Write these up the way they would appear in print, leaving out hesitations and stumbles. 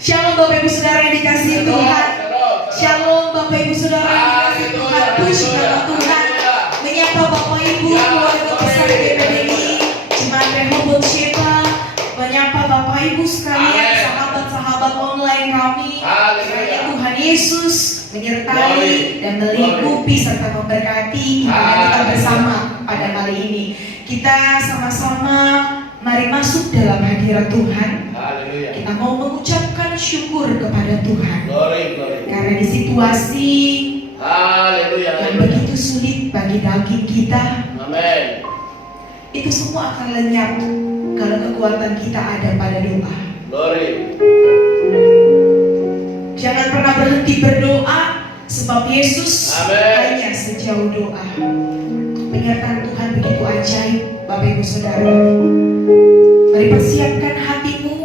Shalom Bapak Ibu Saudara yang dikasihi Tuhan. Shalom Bapak Ibu Saudara yang dikasihi Tuhan. Puji nama Tuhan. Menyapa Bapak Ibu keluarga besar GPDI, Jemaat Rehoboth Sheba. Menyapa Bapak Ibu sekalian, sahabat-sahabat online kami. Kiranya Tuhan Yesus menyertai dan melingkupi serta memberkati kita bersama pada kali ini. Kita sama-sama mari masuk dalam hadirat Tuhan. Kita mau mengucapkan syukur kepada Tuhan. Karena di situasi yang begitu sulit bagi daging kita, itu semua akan lenyap kalau kekuatan kita ada pada doa. Jangan pernah berhenti berdoa, sebab Yesus hanya sejauh doa. Penyertaan Tuhan begitu ajaib, Bapak Ibu Saudara. Mari persiapkan hatimu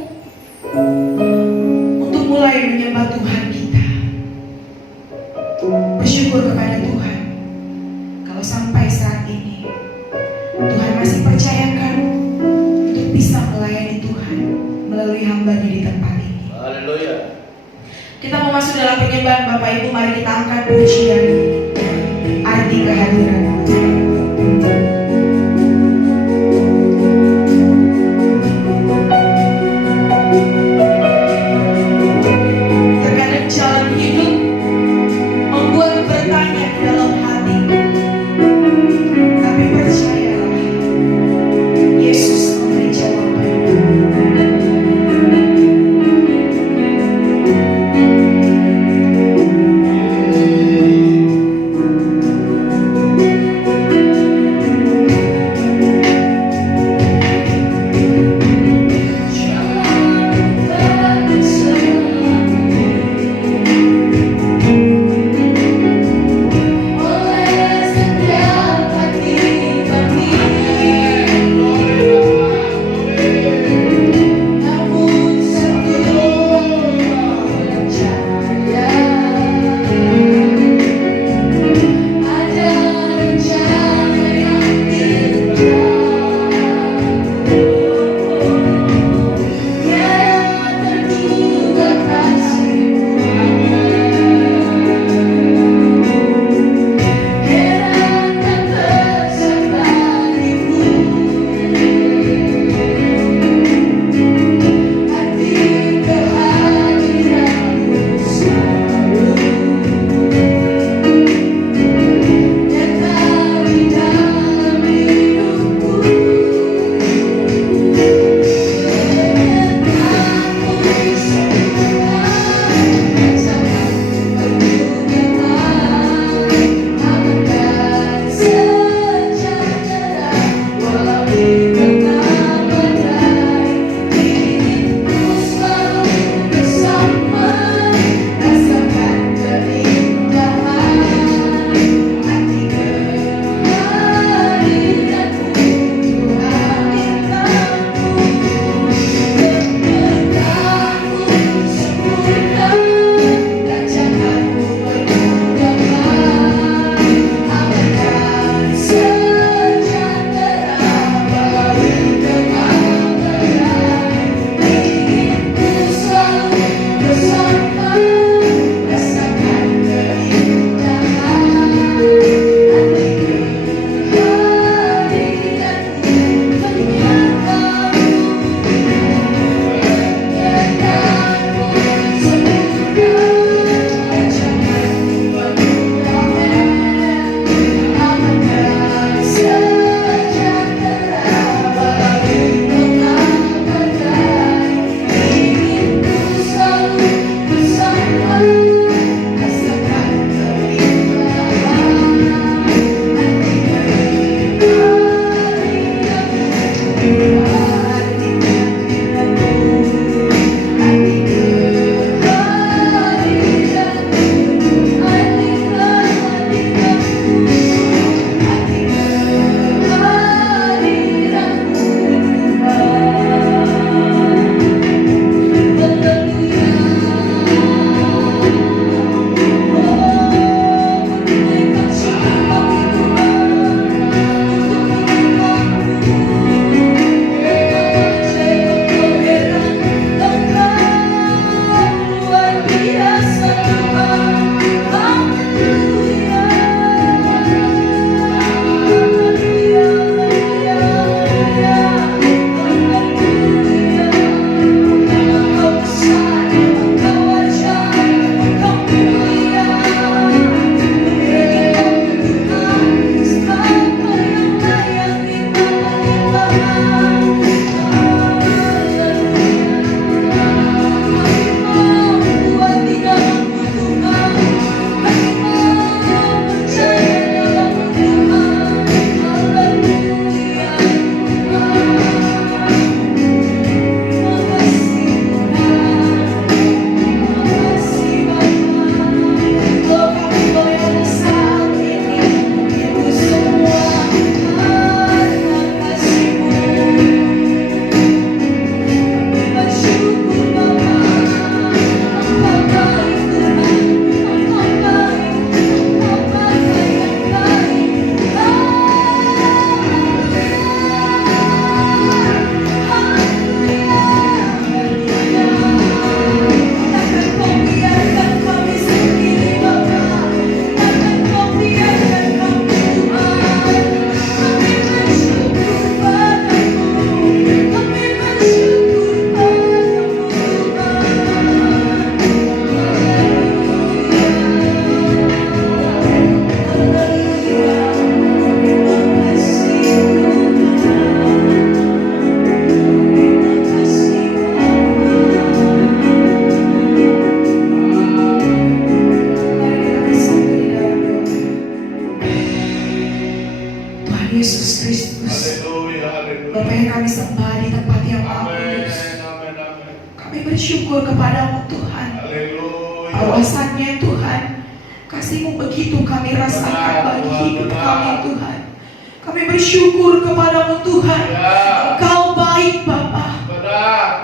untuk mulai menyembah Tuhan kita. Bersyukur kepada Tuhan kalau sampai saat ini Tuhan masih percayakan untuk bisa melayani Tuhan melalui hamba-Nya di tempat ini. Haleluya. Kita mau masuk dalam penyembahan Bapak Ibu. Mari kita angkat pujian arti kehadiran. Terkadang jalan hidup membuat bertanya di dalam hati, tapi percayalah, Yesus memberi jawaban. Bapa yang kami sembah di tempat yang maha kudus. Kami bersyukur kepadamu Tuhan. Bahwasannya Tuhan, kasih-Mu begitu kami rasakan bagi hidup kami Tuhan. Kami bersyukur kepadamu Tuhan. Engkau baik Bapa.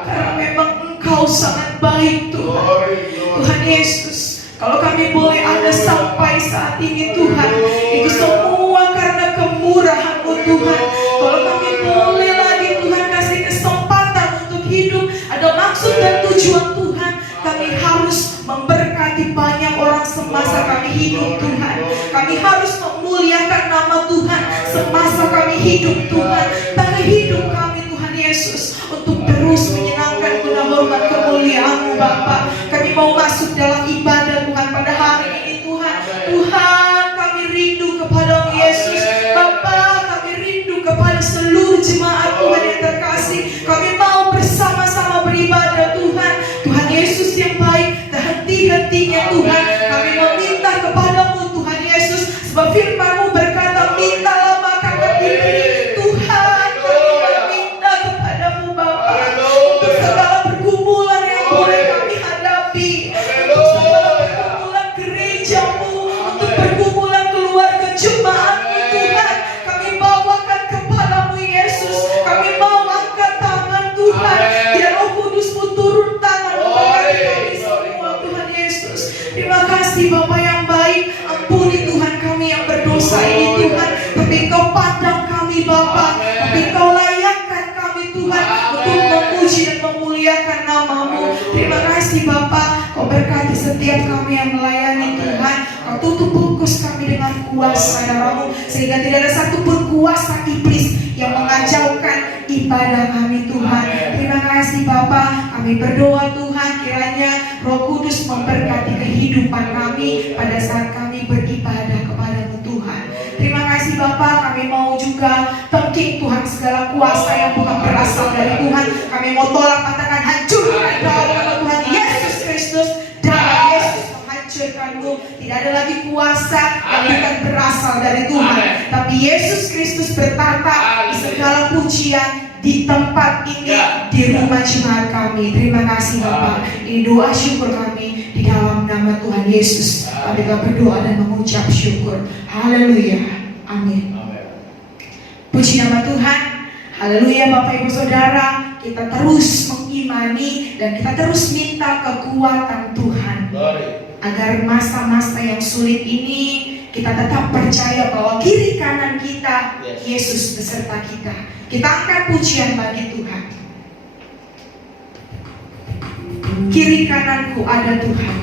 Karena memang Engkau sangat baik Tuhan. Tuhan Yesus, kalau kami boleh ada sampai saat ini Tuhan, itu semua karena kemurahan-Mu Tuhan. Kalau kami boleh lagi Tuhan kasih kesempatan untuk hidup, ada maksud dan tujuan Tuhan, kami harus memberkati banyak orang semasa kami hidup Tuhan. Kami harus memuliakan nama Tuhan semasa kami hidup Tuhan. Pakai hidup kami Tuhan Yesus untuk terus menyenangkan guna hormat kemuliaan-Mu Bapa. Kami mau masuk dalam ibadah Tuhan pada hari ini Tuhan. Tuhan, kami rindu kepada Yesus Bapa. Kami rindu kepada seluruh jemaat Tuhan yang terkasih. Kami mau bersama-sama beribadah Tuhan. Tuhan Yesus yang baik, tak henti-hentinya Tuhan. Kami meminta kepadamu Tuhan Yesus, sebab firman-Mu berkata, mintalah maka akan diberi. Tuhan, kami meminta kepadamu Bapa, untuk segala pergumulan yang boleh kami hadapi, untuk segala pergumulan gereja-Mu, untuk pergumulan keluarga jemaat-Mu Tuhan, kami bawakan kepadamu Yesus. Kami mau angkat tangan Tuhan, biar Roh Kudus-Mu turun tangan memberkati kami semua Tuhan Yesus. Terima kasih Bapa yang baik. Ampuni Tuhan kami yang berdosa ini Tuhan, tapi Engkau pandang kami Bapa, tapi Engkau layakkan kami Tuhan untuk memuji dan memuliakan nama-Mu. Terima kasih Bapa, Kau berkati setiap kami yang melayani Tuhan. Kau tutup bungkus kami dengan kuasa darah-Mu, sehingga tidak ada satupun kuasa iblis yang mengacaukan ibadah kami Tuhan. Terima kasih Bapa, kami berdoa Tuhan, kiranya Roh Kudus memberkati kehidupan kami pada saat kami beribadah kepadamu Tuhan. Terima kasih Bapa, kami mau juga tangking Tuhan segala kuasa yang bukan berasal dari Tuhan. Kami mau tolak, katakan hancurkan dalam nama Tuhan Yesus Kristus. Darah Yesus menghancurkan-Mu. Tidak ada lagi kuasa yang bukan berasal dari Tuhan, tapi Yesus Kristus bertata di segala pujian di tempat ini, di rumah jemaat kami. Terima kasih Bapa. Ini doa syukur kami di dalam nama Tuhan Yesus. Kami berdoa dan mengucap syukur. Haleluya. Amin. Puji nama Tuhan. Haleluya Bapak Ibu Saudara. Kita terus mengimani dan kita terus minta kekuatan Tuhan, agar masa-masa yang sulit ini kita tetap percaya bahwa kiri kanan kita Yesus beserta kita. Kita angkat pujian bagi Tuhan. Kiri kananku ada Tuhan.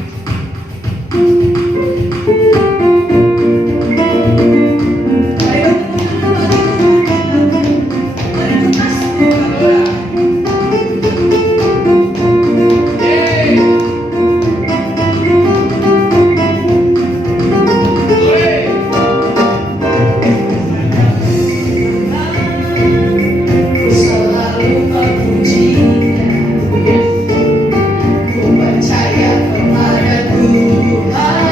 Percaya kepada Tuhan.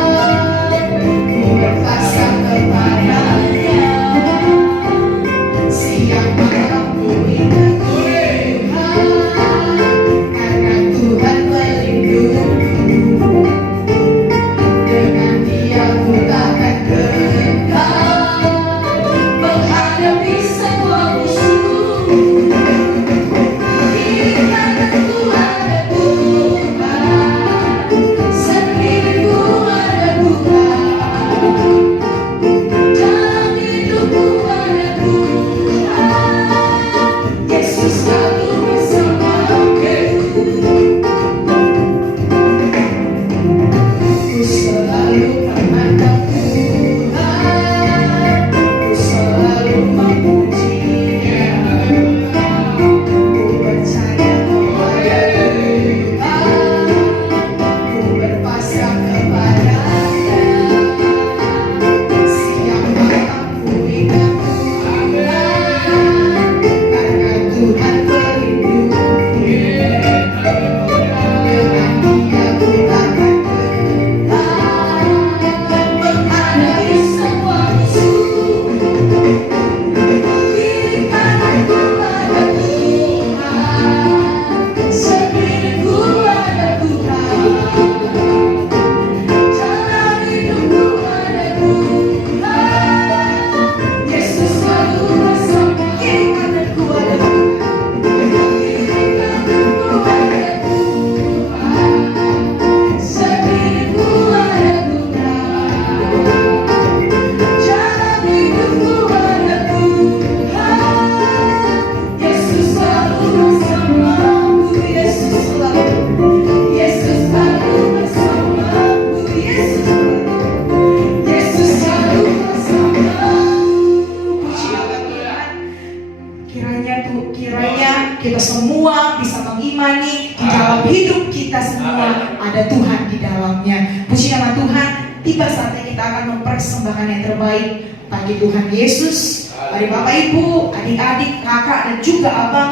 kiranya kita semua bisa mengimani di dalam hidup kita semua ada Tuhan di dalamnya. Puji nama Tuhan. Tiba saatnya kita akan mempersembahkan yang terbaik bagi Tuhan Yesus. Mari Bapak Ibu, adik-adik, kakak dan juga abang,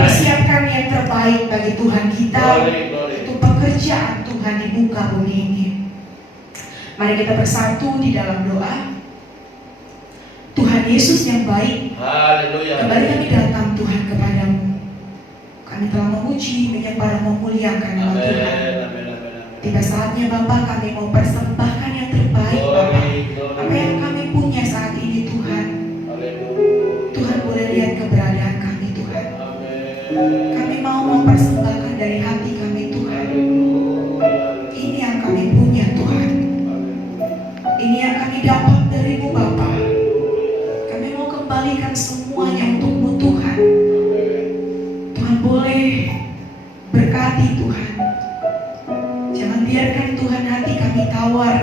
persiapkan yang terbaik bagi Tuhan kita untuk pekerjaan Tuhan di muka bumi ini. Mari kita bersatu di dalam doa. Tuhan Yesus yang baik, kembali kami datang Tuhan kepadamu. Kami telah memuji, menyembah, memuliakan nama Tuhan. Tiba saatnya Bapa, kami mau persembahkan yang terbaik Bapa. Apa yang kami punya saat ini Tuhan. Tuhan boleh lihat keberadaan kami Tuhan. Kami mau mempersembahkan dari hati kami Tuhan. Ini yang kami punya Tuhan. Ini yang kami dapat darimu Bapa. Kami mau kembalikan semuanya untukmu Tuhan. Tuhan boleh berkati Tuhan. Jangan biarkan Tuhan hati kami tawar.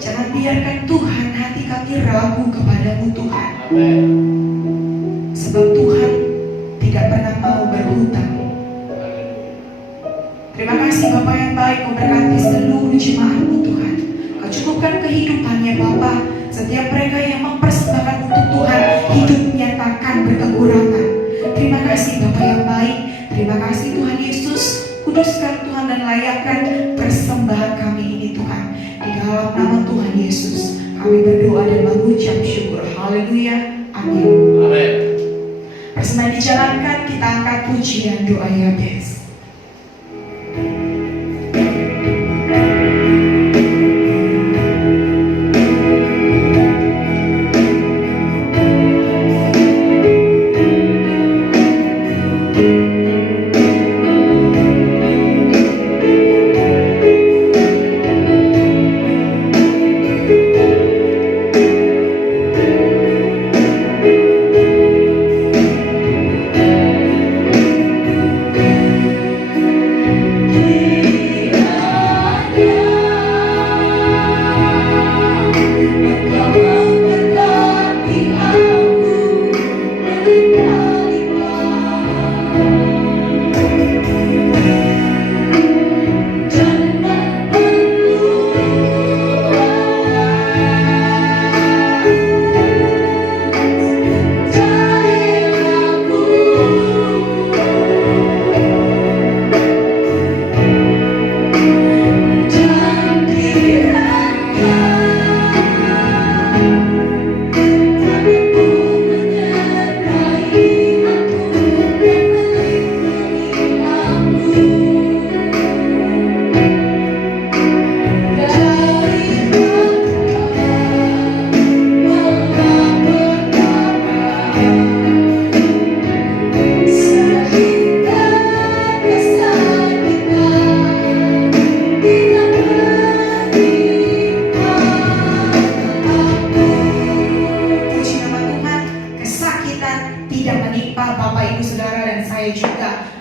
Jangan biarkan Tuhan hati kami ragu kepadamu Tuhan. Sebab Tuhan tidak pernah mau berhutang. Terima kasih Bapa yang baik, memberkati seluruh jemaatmu Tuhan. Kau cukupkan kehidupannya Bapa. Setiap mereka yang mempersembahkan untuk Tuhan, hidupnya takkan berkekurangan. Terima kasih Bapa yang baik. Terima kasih Tuhan Yesus. Kuduskan Tuhan dan layakkan persembahan kami ini Tuhan. Di dalam nama Tuhan Yesus kami berdoa dan mengucap syukur. Haleluya. Amin. Amin. Persembahan dijalankan, kita angkat pujian doa Yabes.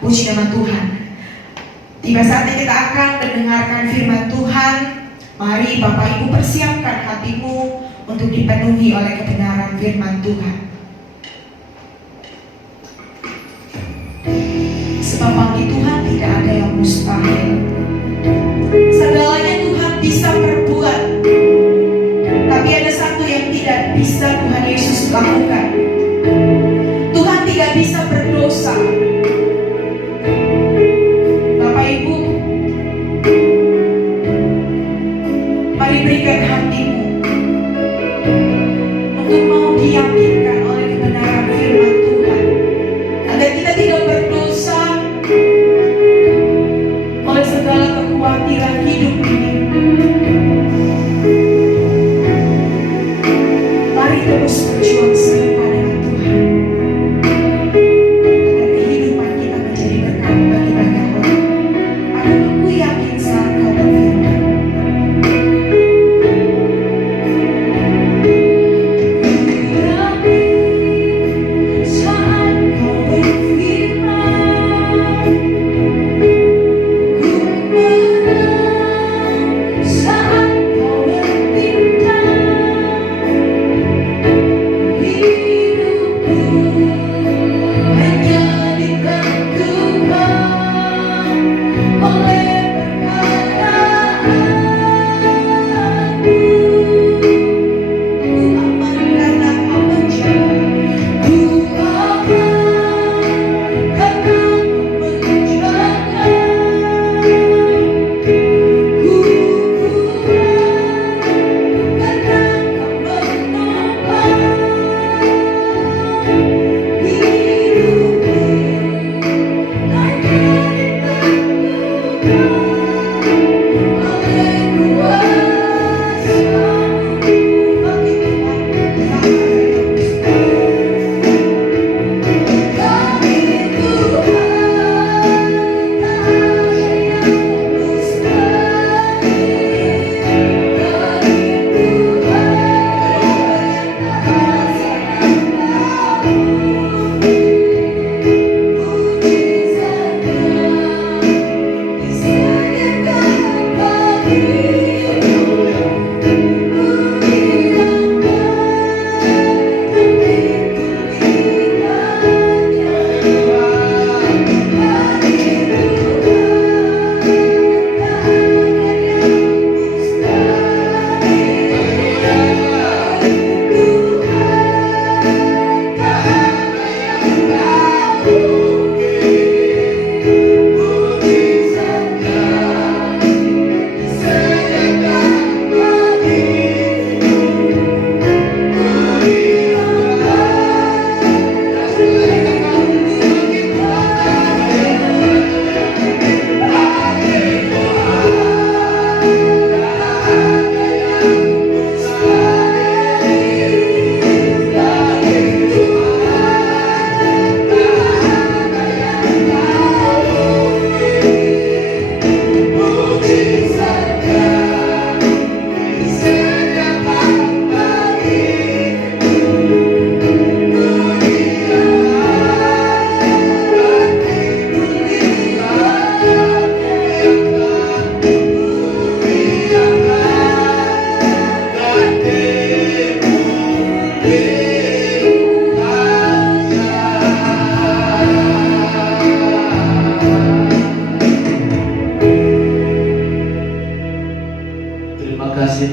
Puji nama Tuhan. Tiba saatnya kita akan mendengarkan firman Tuhan. Mari Bapak Ibu persiapkan hatimu untuk dipenuhi oleh kebenaran firman Tuhan. Sebab bagi Tuhan tidak ada yang mustahil. Segalanya Tuhan bisa perbuat. Tapi ada satu yang tidak bisa Tuhan Yesus lakukan. Tuhan tidak bisa berdosa. Bapak Ibu, mari berikan hatimu untuk mau diyakinkan oleh kebenaran firman Tuhan, agar kita tidak berdosa oleh segala kekhawatiran hidup ini. Mari terus berjuang serta dengan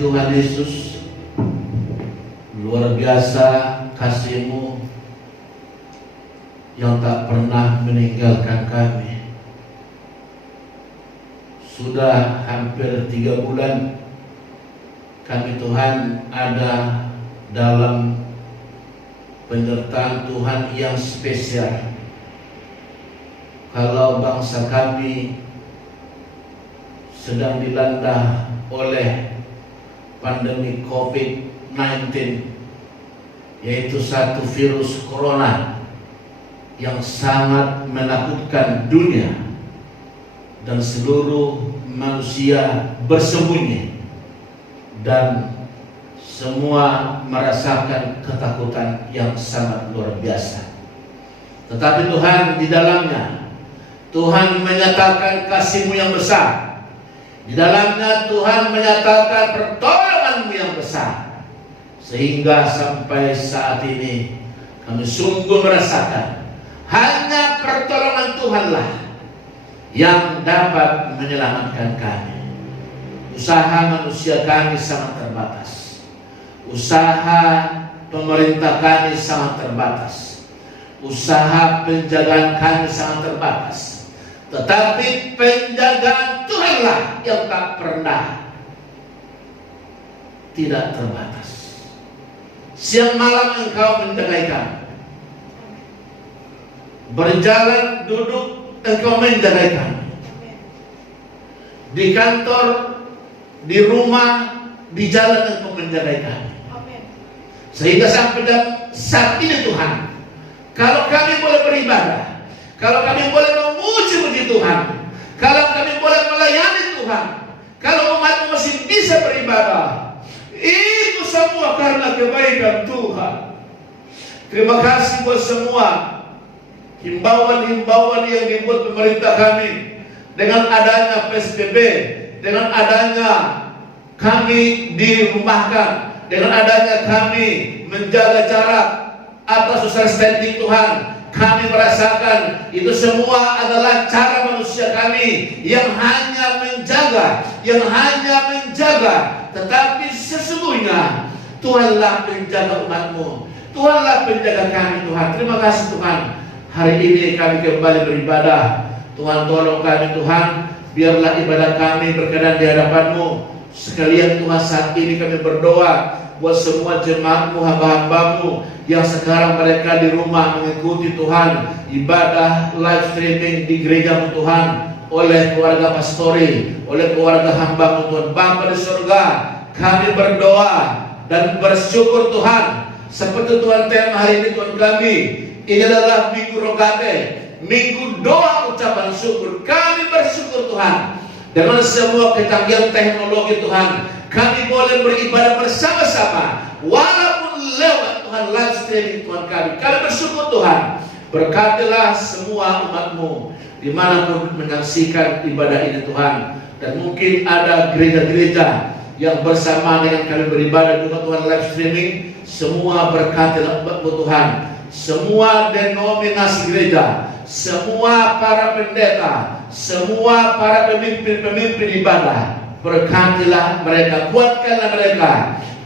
Tuhan Yesus, luar biasa kasih-Mu yang tak pernah meninggalkan kami. Sudah hampir 3 bulan kami Tuhan ada dalam penyertaan Tuhan yang spesial. Kalau bangsa kami sedang dilanda oleh pandemi COVID-19, yaitu satu virus corona yang sangat menakutkan dunia dan seluruh manusia bersembunyi dan semua merasakan ketakutan yang sangat luar biasa. Tetapi Tuhan, di dalamnya Tuhan menyatakan kasih-Mu yang besar. Di dalamnya Tuhan menyatakan pertolongan-Mu yang besar. Sehingga sampai saat ini kami sungguh merasakan hanya pertolongan Tuhanlah yang dapat menyelamatkan kami. Usaha manusia kami sangat terbatas. Usaha pemerintah kami sangat terbatas. Usaha penjagaan kami sangat terbatas. Tetapi penjagaan Tuhanlah yang tak pernah tidak terbatas. Siang malam Engkau menjaga kami. Berjalan, duduk, Engkau menjaga kami. Di kantor, di rumah, di jalan Engkau menjaga kami. Sehingga sampai saat ini Tuhan, kalau kami boleh beribadah, kalau kami boleh memuji Tuhan, kalau kami boleh melayani Tuhan, kalau umat masih bisa beribadah, itu semua karena kebaikan Tuhan. Terima kasih buat semua himbauan-himbauan yang dibuat pemerintah kami, dengan adanya PSBB, dengan adanya kami dirumahkan, dengan adanya kami menjaga jarak atau social standing Tuhan. Kami merasakan itu semua adalah cara manusia kami yang hanya menjaga, tetapi sesungguhnya Tuhanlah penjaga umat-Mu, Tuhanlah penjaga kami Tuhan. Terima kasih Tuhan. Hari ini kami kembali beribadah. Tuhan tolong kami Tuhan, biarlah ibadah kami berkenan di hadapan-Mu. Sekalian Tuhan, saat ini kami berdoa buat semua jemaat-Mu, hamba-hamba-Mu yang sekarang mereka di rumah mengikuti Tuhan ibadah live streaming di gereja-Mu Tuhan, oleh keluarga pastori, oleh keluarga hamba-Mu Tuhan. Bapa di surga, kami berdoa dan bersyukur Tuhan, seperti Tuhan tema hari ini Tuhan kami, ini adalah minggu rogate, minggu doa ucapan syukur. Kami bersyukur Tuhan, dengan semua kecanggihan teknologi Tuhan, kami boleh beribadah bersama-sama, walaupun lewat Tuhan live streaming Tuhan kami. Kami bersyukur Tuhan. Berkatilah semua umat-Mu dimanapun menyaksikan ibadah ini Tuhan. Dan mungkin ada gereja-gereja yang bersama dengan kami beribadah juga Tuhan live streaming. Semua berkatilah umat-Mu Tuhan. Semua denominasi gereja, semua para pendeta, semua para pemimpin-pemimpin ibadah, berkatilah mereka, kuatkanlah mereka.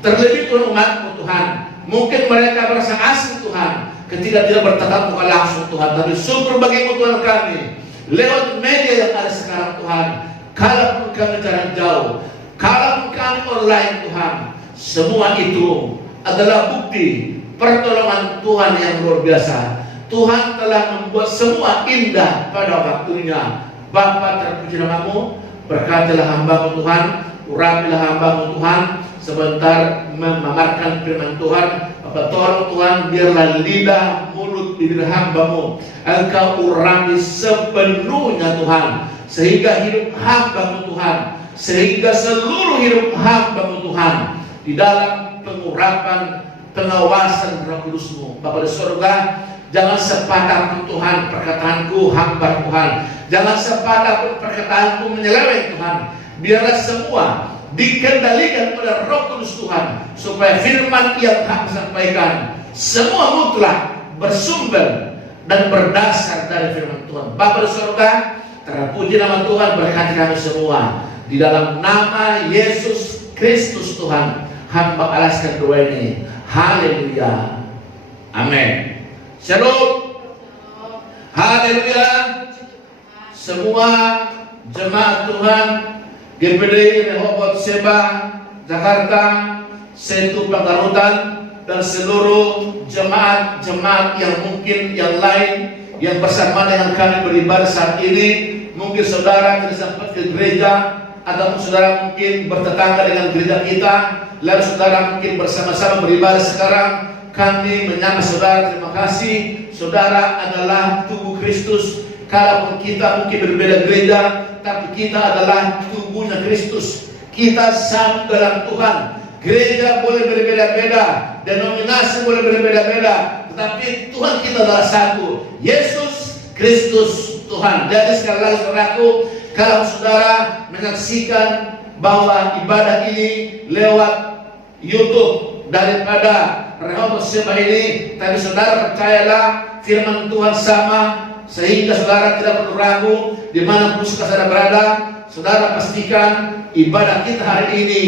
Terlebih Tuhan umat-Mu Tuhan, mungkin mereka merasa asing Tuhan ketika tidak bertatap muka langsung Tuhan, tapi syukur bagi-Mu Tuhan kami lewat media yang ada sekarang Tuhan. Kalaupun kami jarak jauh, kalaupun kami online Tuhan, semua itu adalah bukti pertolongan Tuhan yang luar biasa. Tuhan telah membuat semua indah pada waktunya. Bapa, terpuji nama-Mu. Berkatilah hamba-Mu Tuhan, urapilah hamba-Mu Tuhan, sebentar memamarkan firman Tuhan. Bapa tolong Tuhan, biarlah lidah, mulut, bibir hamba-Mu Engkau urapi sepenuhnya Tuhan, sehingga hidup hamba-Mu Tuhan, sehingga seluruh hidup hamba-Mu Tuhan di dalam pengurapan, pengawasan Roh Kudus-Mu. Bapa di surga, jangan sepatah pun Tuhan perkataanku hamba Tuhan, jangan sepatah pun perkataanku menyeleweng Tuhan. Biarlah semua dikendalikan oleh Roh Kudus Tuhan, supaya firman yang kami sampaikan semua mutlak bersumber dan berdasar dari firman Tuhan. Bapa di surga, terpuji nama Tuhan, berkati kami semua di dalam nama Yesus Kristus Tuhan, hamba alaskan doa ini. Haleluya. Amin. Shalom. Haleluya. Semua jemaat Tuhan GPD Rehoboth Seba Jakarta, Setu Pangkarutan, dan seluruh jemaat-jemaat yang mungkin yang lain yang bersama dengan kami beribadah saat ini. Mungkin saudara tidak sempat ke gereja, atau saudara mungkin bertetangga dengan gereja kita, lalu saudara mungkin bersama-sama beribadah sekarang. Kami menyapa saudara, terima kasih. Saudara adalah tubuh Kristus. Kalaupun kita mungkin berbeda gereja, tapi kita adalah tubuhnya Kristus. Kita satu dalam Tuhan. Gereja boleh berbeda-beda, denominasi boleh berbeda-beda, tetapi Tuhan kita adalah satu, Yesus Kristus Tuhan. Jadi sekali lagi saudaraku, kalau saudara menyaksikan bahwa ibadah ini lewat YouTube daripada Rehoboth Seba ini, tapi saudara percayalah firman Tuhan sama, sehingga saudara tidak perlu ragu dimanapun saudara berada. Saudara pastikan ibadah kita hari ini,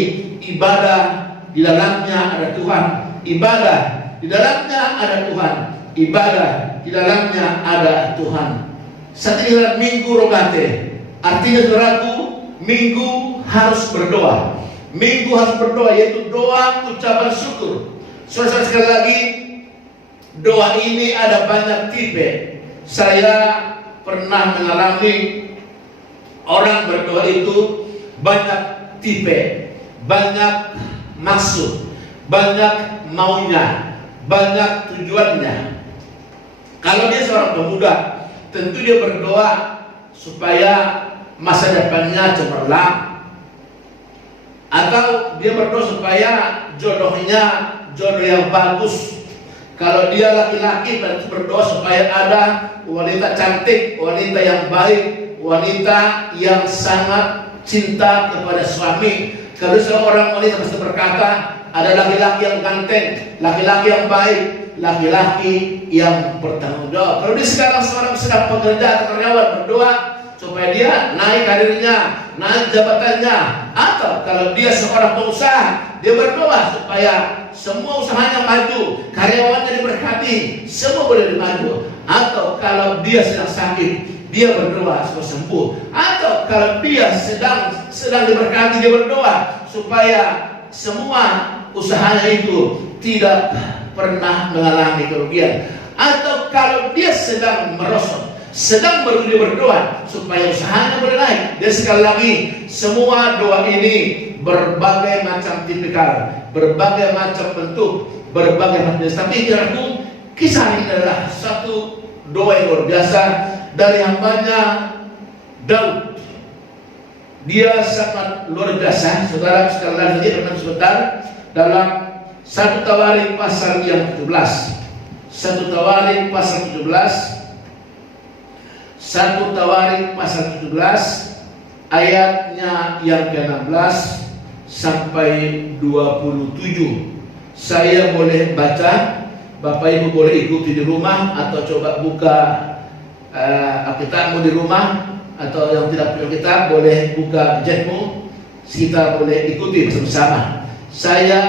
ibadah di dalamnya ada Tuhan, ibadah di dalamnya ada Tuhan, ibadah di dalamnya ada Tuhan. Saat ini adalah Minggu Rogate, artinya saudaraku, Minggu harus berdoa. Minggu harus berdoa, yaitu doa ucapan syukur. Saudara sekali lagi, doa ini ada banyak tipe. Saya pernah mengalami orang berdoa itu banyak tipe, banyak maksud, banyak maunya, banyak tujuannya. Kalau dia seorang pemuda, tentu dia berdoa supaya masa depannya cemerlang, atau dia berdoa supaya jodohnya jodoh yang bagus. Kalau dia laki-laki, berarti berdoa supaya ada wanita cantik, wanita yang baik, wanita yang sangat cinta kepada suami. Kalau seorang wanita pasti berkata, ada laki-laki yang ganteng, laki-laki yang baik, laki-laki yang bertanggung jawab. Kalau dia sekarang seorang sedang pekerja atau karyawan, berdoa supaya dia naik karirnya, naik jabatannya. Atau kalau dia seorang pengusaha, dia berdoa supaya semua usahanya maju, karyawannya diberkati, semua boleh maju. Atau kalau dia sedang sakit, dia berdoa supaya sembuh. Atau kalau dia sedang diberkati, dia berdoa supaya semua usahanya itu tidak pernah mengalami kerugian. Atau kalau dia sedang merosot, sedang dia berdoa supaya usahanya boleh naik. Dan sekali lagi, semua doa ini berbagai macam tipikal, berbagai macam bentuk, berbagai macam jenis. Tapi kiraku, kisah ini adalah satu doa yang luar biasa dari hambanya Daud. Dia sangat luar biasa. Saudara sekali lagi renang sebentar dalam 1 Tawarik pasal yang 17. 1 Tawarik pasal 17. 1 Tawarik pasal 17 ayatnya yang ke-16 sampai 27. Saya boleh baca, Bapak Ibu boleh ikuti di rumah, atau coba buka Alkitabmu di rumah, atau yang tidak punya kitab boleh buka gadgetmu, kita boleh ikuti bersama-sama. Saya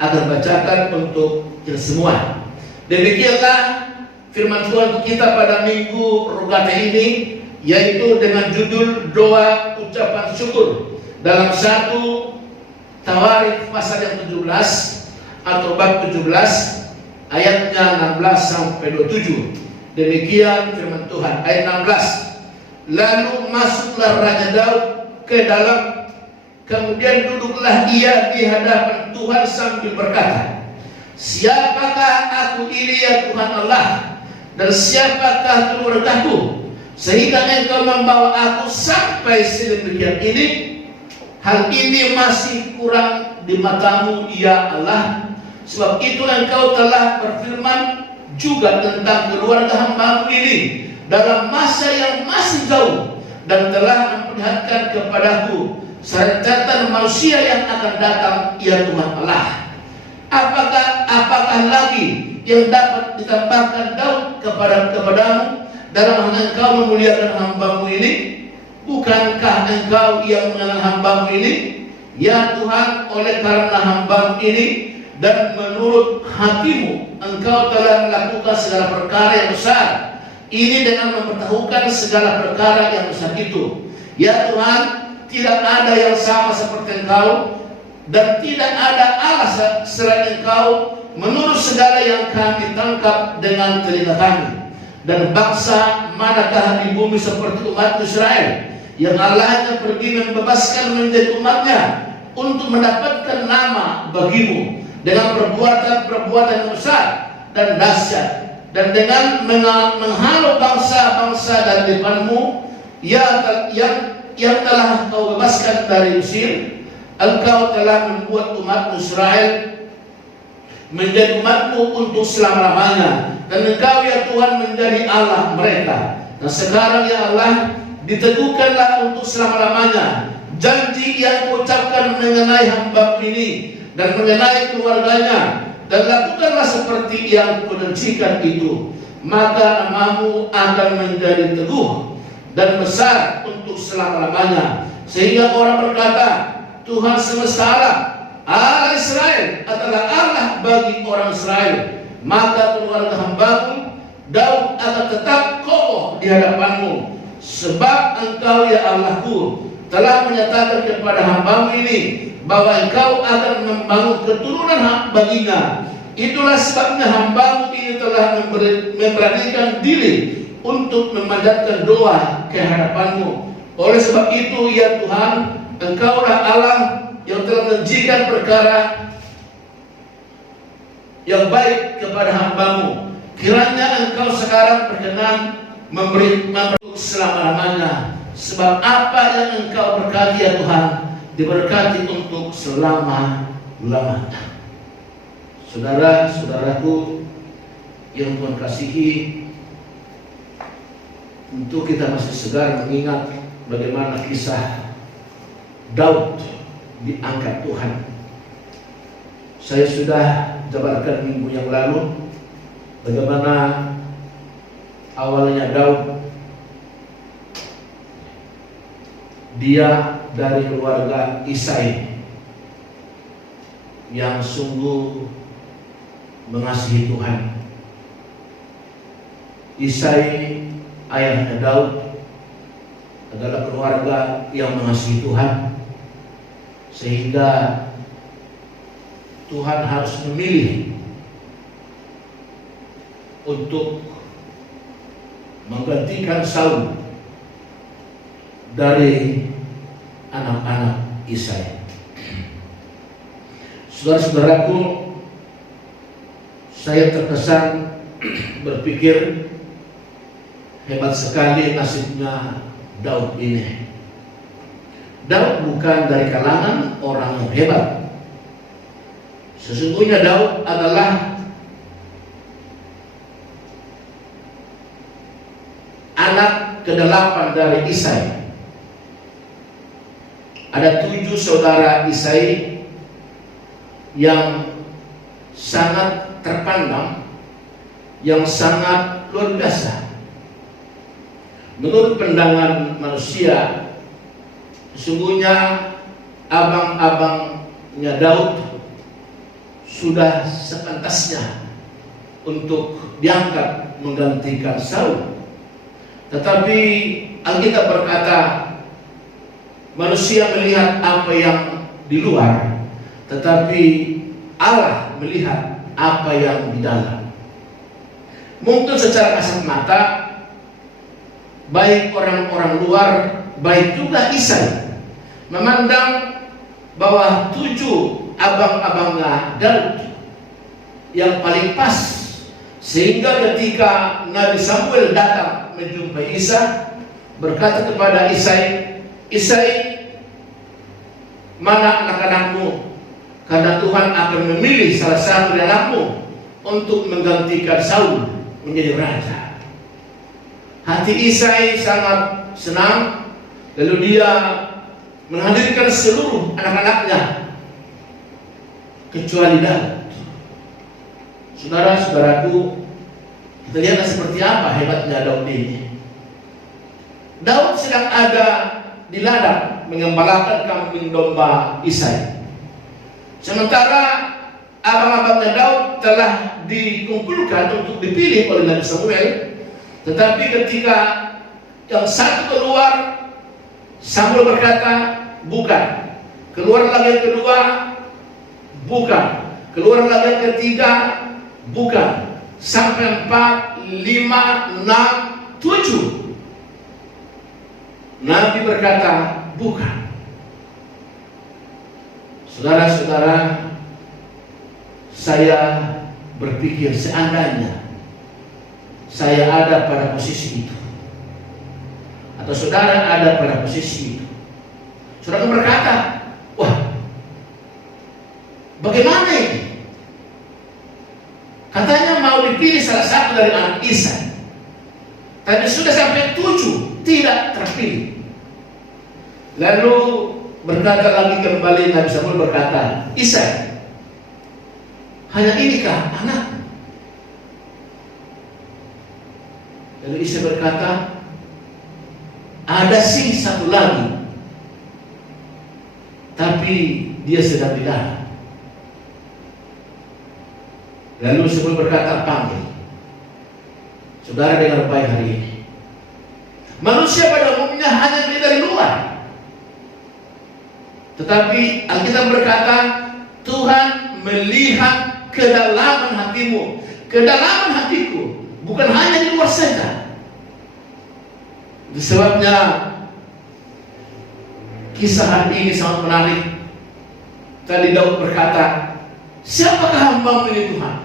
akan bacakan untuk kita semua. Demikianlah firman Tuhan kita pada Minggu Rogate ini, yaitu dengan judul doa ucapan syukur dalam 1 Tawarik pasal yang 17 atau bab 17 ayatnya 16 sampai 27. Demikian firman Tuhan. Ayat 16. Lalu masuklah Raja Daud ke dalam, kemudian duduklah ia di hadapan Tuhan sambil berkata, siapakah aku ini ya Tuhan Allah, dan siapakah keluargaku, sehingga engkau membawa aku sampai sedemikian ini? Hal ini masih kurang di matamu ya Allah. Sebab itu engkau telah berfirman juga tentang keluarga hamba-Mu ini dalam masa yang masih jauh, dan telah memperlihatkan kepadaku catatan manusia yang akan datang ya Tuhan Allah. Apakah lagi yang dapat ditambahkan Daud kepadamu dalam hal engkau memuliakan hamba-Mu ini? Bukankah engkau yang mengenal hamba-Mu ini? Ya Tuhan, oleh karena hamba ini dan menurut hatimu, Engkau telah melakukan segala perkara yang besar ini dengan mempertahukan segala perkara yang besar itu. Ya Tuhan, tidak ada yang sama seperti Engkau, dan tidak ada Allah selain Engkau, menurut segala yang kami tangkap dengan telinga kami. Dan bangsa manakah di bumi seperti umat Israel, yang Allahnya pergi membebaskan menjadi umatnya untuk mendapatkan nama bagimu dengan perbuatan-perbuatan yang besar dan dahsyat, dan dengan menghalau bangsa-bangsa dari depanmu yang telah kau bebaskan dari Mesir. Engkau telah membuat umat Israel menjadi umatmu untuk selama-lamanya, dan Engkau ya Tuhan menjadi Allah mereka. Dan sekarang ya Allah, diteguhkanlah untuk selama-lamanya janji yang kau ucapkan mengenai hamba ini dan mengenai keluarganya, dan lakukanlah seperti yang kau janjikan itu, maka namamu akan menjadi teguh dan besar untuk selama-lamanya, sehingga orang berkata, Tuhan semesta alam, Allah Israel adalah Allah bagi orang Israel. Maka keluarga hambamu Daud akan tetap kokoh di hadapanmu, sebab Engkau ya Allahku telah menyatakan kepada hambamu ini bahwa Engkau akan membangun keturunan baginya. Itulah sebabnya hambamu ini telah memberanikan diri untuk memanjatkan doa ke hadapanmu. Oleh sebab itu ya Tuhan, Engkaulah Allah yang telah menjanjikan perkara yang baik kepada hambamu. Kiranya Engkau sekarang berkenan memberi selama-lamanya, sebab apa yang Engkau berkati ya Tuhan, diberkati untuk selama-lamanya. Saudara-saudaraku yang Tuhan kasihi, untuk kita masih segar mengingat bagaimana kisah Daud diangkat Tuhan. Saya sudah jabarkan minggu yang lalu bagaimana awalnya Daud, dia dari keluarga Isai yang sungguh mengasihi Tuhan. Isai ayahnya Daud adalah keluarga yang mengasihi Tuhan, sehingga Tuhan harus memilih untuk menggantikan Saul dari anak-anak Isai. Saudara-saudaraku, saya terkesan berpikir hebat sekali nasibnya Daud ini. Daud bukan dari kalangan orang yang hebat. Sesungguhnya Daud adalah anak ke-8 dari Isai. Ada 7 saudara Isai yang sangat terpandang, yang sangat luar biasa. Menurut pandangan manusia, sesungguhnya abang-abangnya Daud sudah sepantasnya untuk diangkat menggantikan Saul. Tetapi Alkitab berkata, manusia melihat apa yang di luar, tetapi Allah melihat apa yang di dalam. Mungkin secara kasat mata, baik orang-orang luar, baik juga Isai memandang bahwa 7 abang-abangnya Daud yang paling pas, sehingga ketika Nabi Samuel datang menjumpai Isa, berkata kepada Isai, Isai, mana anak-anakmu? Karena Tuhan akan memilih salah satu dari anakmu untuk menggantikan Saul menjadi raja. Hati Isai sangat senang, lalu dia menghadirkan seluruh anak-anaknya kecuali Daud. Saudara-saudaraku, kita lihat seperti apa hebatnya Daud ini. Daud sedang ada di ladang mengembalakan kambing domba Isai. Sementara abang-abangnya Daud telah dikumpulkan untuk dipilih oleh Nabi Samuel, tetapi ketika yang satu keluar, Samuel berkata, bukan. Keluar lagi yang kedua, bukan. Keluar lagi yang ketiga, bukan. Sampai 4, 5, 6, 7. Nabi berkata, bukan. Saudara-saudara, saya berpikir seandainya saya ada pada posisi itu, atau saudara ada pada posisi itu, saudara berkata, wah, bagaimana ini? Katanya mau dipilih salah satu dari anak Isai, tapi sudah sampai 7 tidak terpilih. Lalu berkata lagi kembali Nabi Samuel berkata, Isai, hanya inikah anak? Lalu Isai berkata, ada sih satu lagi, tapi dia sedang di dalam. Lalu Samuel berkata, panggil. Saudara dengar baik hari ini. Manusia pada umumnya hanya melihat dari luar, tetapi Alkitab berkata, Tuhan melihat kedalaman hatimu, kedalaman hatiku, bukan hanya di luar saja. Itu sebabnya kisah hari ini sangat menarik. Tadi Daud berkata, siapakah hamba ini Tuhan?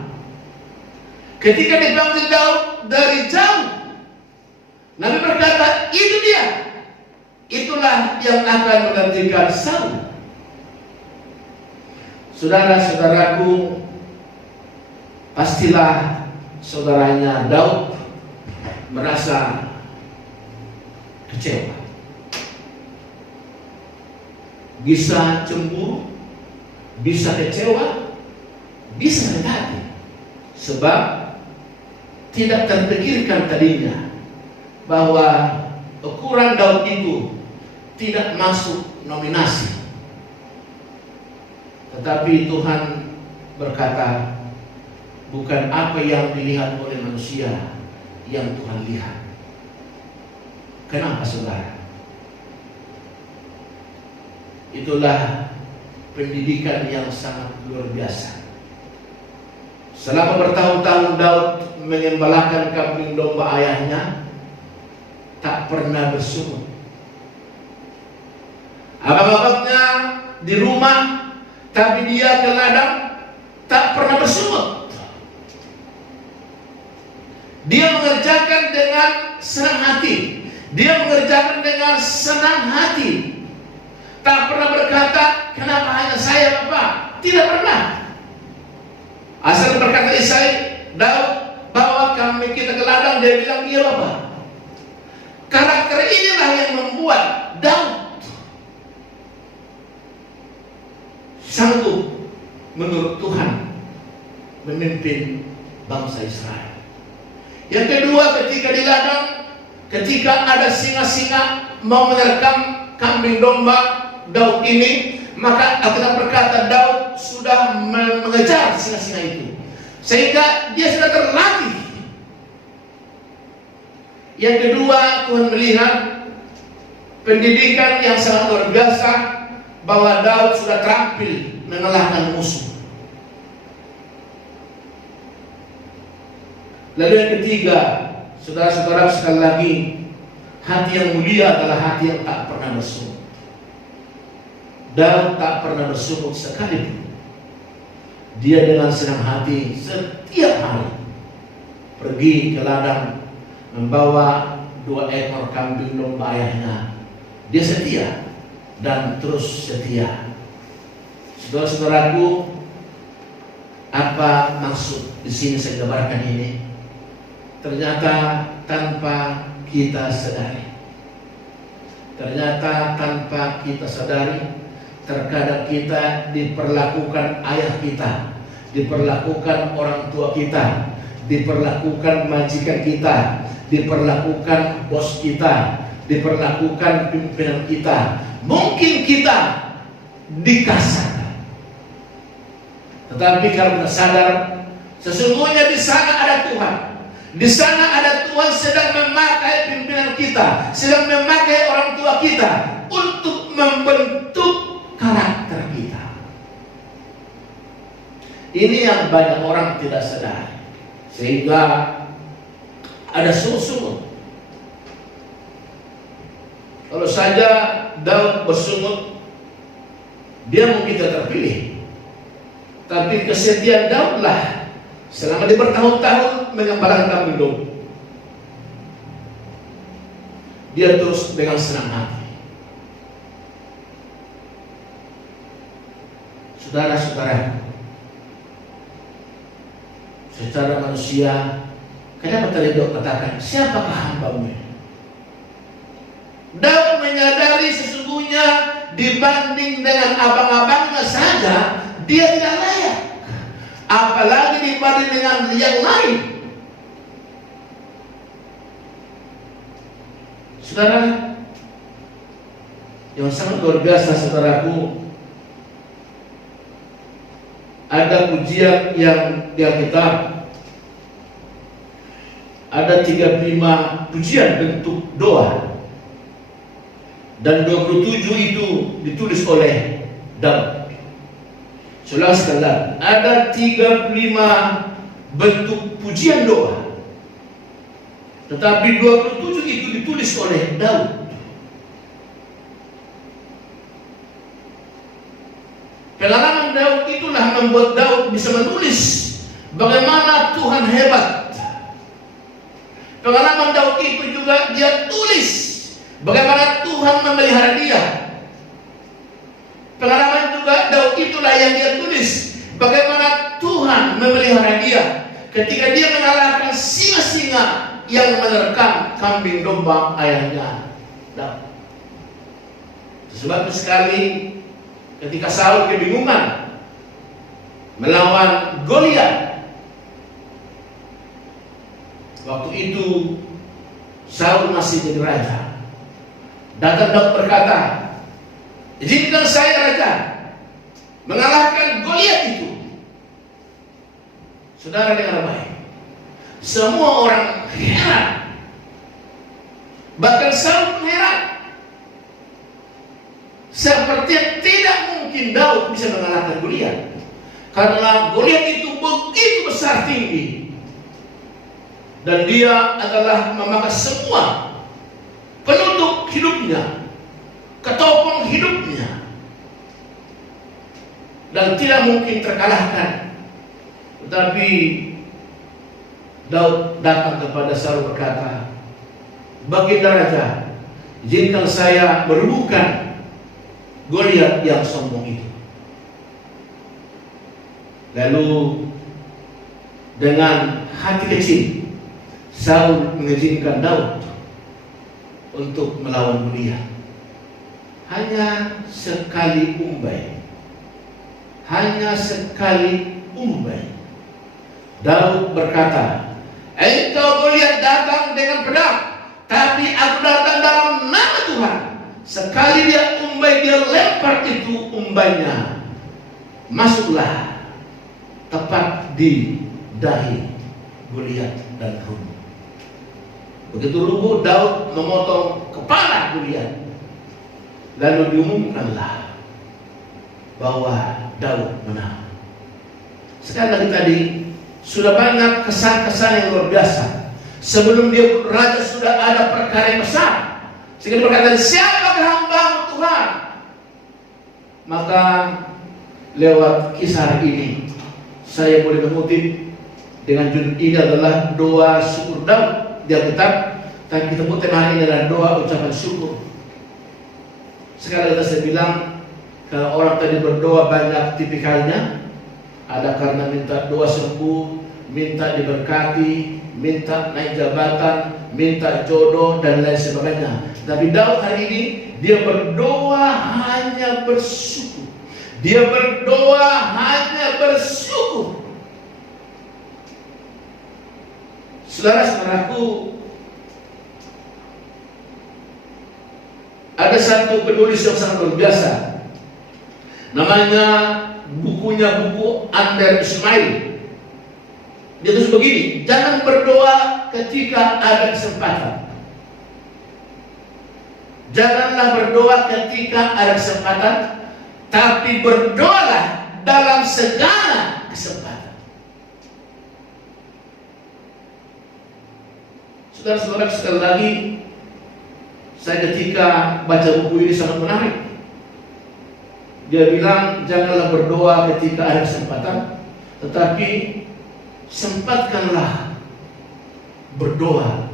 Ketika dipanggil Daud dari jauh, Nabi berkata, itu dia. Itulah yang akan menggantikan Saul. Saudara-saudaraku, pastilah saudaranya Daud merasa kecewa, bisa cemburu, bisa kecewa, bisa sakit hati, sebab tidak terpikirkan tadinya bahwa ukuran Daud itu tidak masuk nominasi. Tetapi Tuhan berkata, bukan apa yang dilihat oleh manusia yang Tuhan lihat. Kenapa saudara? Itulah pendidikan yang sangat luar biasa. Selama bertahun-tahun Daud mengembalakan kambing domba ayahnya, tak pernah bersungut. Abang-abangnya di rumah, tapi dia ke ladang, tak pernah bersungut. Dia mengerjakan dengan senang hati. Dia mengerjakan dengan senang hati. Tak pernah berkata, kenapa hanya saya Bapak? Tidak pernah. Asal berkata Isai, Daud, bawa kami kita ke ladang, dia bilang, iya Bapak. Karakter inilah yang membuat Daud sanggup menurut Tuhan memimpin bangsa Israel. Yang kedua, ketika di ladang, ketika ada singa-singa mau menerkam kambing domba Daud ini, maka Alkitab berkata Daud sudah mengejar singa-singa itu, sehingga dia sudah terlatih. Yang kedua, Tuhan melihat pendidikan yang sangat luar biasa, bahwa Daud sudah terampil mengalahkan musuh. Lalu yang ketiga, saudara-saudara sekali lagi, hati yang mulia adalah hati yang tak pernah bersungut. Daud tak pernah bersungut sekalipun. Dia dengan senang hati setiap hari pergi ke ladang membawa 2 ekor kambing domba ayahnya. Dia setia dan terus setia. Saudara-saudaraku, apa maksud di sini saya gambarkan ini? Ternyata tanpa kita sadari, terkadang kita diperlakukan ayah kita, diperlakukan orang tua kita, diperlakukan majikan kita, diperlakukan bos kita, diperlakukan pimpinan kita. Mungkin kita dikasarkan, tetapi kalau kita sadar sesungguhnya di sana ada Tuhan. Di sana ada Tuhan sedang memakai pimpinan kita, sedang memakai orang tua kita untuk membentuk karakter kita. Ini yang banyak orang tidak sadar, sehingga ada sungut-sungut. Kalau saja Daud bersungut, dia mungkin tidak terpilih. Tapi kesetiaan Daudlah selama dia bertahun-tahun mengembalakan kambing domba, dia terus dengan senang hati. Saudara-saudara, secara manusia, kenapa tadi Daud katakan, siapakah hamba-Mu? Daud menyadari sesungguhnya dibanding dengan abang-abangnya saja, dia tidak layak. Apalagi dibanding dengan yang lain. Saudara, yang sangat luar biasa saudaraku, ada pujian yang di Alkitab, ada 35 pujian bentuk doa, dan 27 itu ditulis oleh Daud. Saudara sekalian, ada 35 bentuk pujian doa, tetapi 27 itu ditulis oleh Daud. Pengalaman Daud itulah membuat Daud bisa menulis bagaimana Tuhan hebat. Pengalaman Daud itu juga dia tulis bagaimana Tuhan memelihara dia. Pengalaman juga Daud itulah yang dia tulis bagaimana Tuhan memelihara dia ketika dia mengalahkan singa-singa yang menerkam kambing domba ayahnya Daud. Sebab sekali ketika Saul kebingungan melawan Goliat, waktu itu Saul masih jadi raja. Datang Daud berkata, izinkan saya raja mengalahkan Goliat itu. Saudara dengar baik, semua orang heran, bahkan Saul heran. Sepertinya tidak mungkin Daud bisa mengalahkan Goliat, karena Goliat itu begitu besar tinggi, dan dia adalah memakan semua penutup hidupnya, ketopong hidupnya, dan tidak mungkin terkalahkan. Tetapi Daud datang kepada Saul berkata, baginda raja, izinkan saya merubuhkan Goliat yang sombong itu. Lalu dengan hati kecil Saul mengizinkan Daud untuk melawan Goliat. Hanya sekali umbai, hanya sekali umbai, Daud berkata, engkau Goliat datang dengan pedang, tapi aku datang dalam nama Tuhan. Sekali dia umbai, dia lempar itu umbainya, masuklah tepat di dahi Goliat dan rubuh. Begitu rubuh, Daud memotong kepala Goliat. Lalu diumumkanlah bahwa Daud menang. Sekali lagi tadi, sudah banyak kesan-kesan yang luar biasa. Sebelum dia raja sudah ada perkara yang besar, sehingga dia berkata, siapakah hamba-Mu Tuhan? Maka lewat kisah ini saya boleh mengutip dengan judul ini adalah doa syukur Daud di Alkitab, tapi kita sebut tema ini adalah doa ucapan syukur. Sekali lagi saya bilang, kalau orang tadi berdoa banyak tipikalnya, ada karena minta doa sembuh, minta diberkati, minta naik jabatan, minta jodoh dan lain sebagainya. Tapi Daud hari ini dia berdoa hanya bersyukur. Dia berdoa hanya bersyukur. Saudara-saudaraku, Ada satu penulis yang sangat luar biasa. Namanya buku Ander Ismail. Dia tulis begini, jangan berdoa ketika ada kesempatan. Janganlah berdoa ketika ada kesempatan, tapi berdoalah dalam segala kesempatan. Saudara-saudara, sekali lagi, saya ketika baca buku ini sangat menarik. Dia bilang, janganlah berdoa ketika ada kesempatan, tetapi sempatkanlah berdoa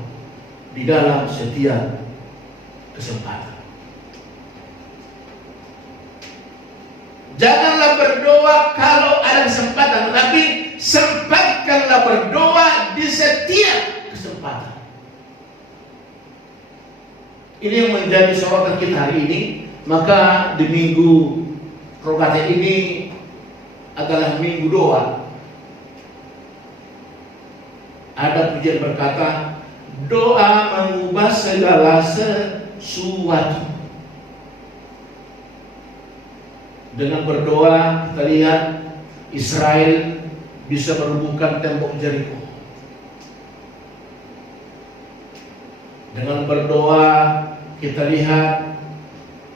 di dalam setiap kesempatan. Janganlah berdoa kalau ada kesempatan, tetapi sempatkanlah berdoa di setiap kesempatan. Ini yang menjadi sorotan kita hari ini. Maka di minggu Rogatia ini adalah minggu doa. Ada pujian berkata, doa mengubah segala sesuatu. Dengan berdoa kita lihat Israel bisa merubuhkan tembok Jericho. Dengan berdoa kita lihat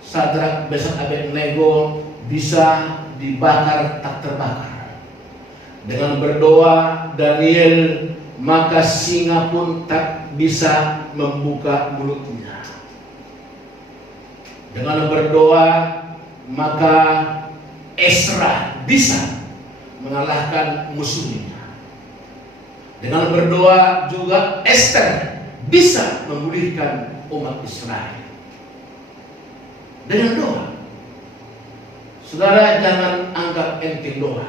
Sadrak, Mesak, Abednego bisa dibakar tak terbakar. Dengan berdoa Daniel, maka singa pun tak bisa membuka mulutnya. Dengan berdoa maka Esra bisa mengalahkan musuhnya. Dengan berdoa juga Esther bisa memulihkan umat Israel. Dengan doa. Saudara, jangan anggap enteng doa.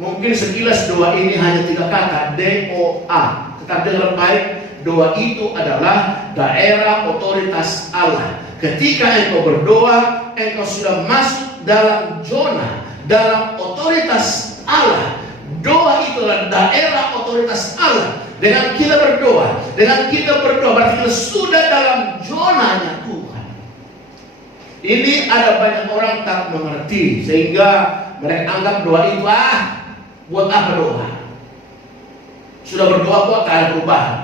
Mungkin sekilas doa ini hanya 3 kata, DOA. Tetapi dengan baik, doa itu adalah daerah otoritas Allah. Ketika engkau berdoa, engkau sudah masuk dalam zona, dalam otoritas Allah. Doa itu adalah daerah otoritas Allah. Dengan kita berdoa berarti kita sudah dalam zonanya Tuhan. Ini ada banyak orang tak mengerti, sehingga mereka anggap doa itu buat apa doa? Sudah berdoa kok tak ada perubahan.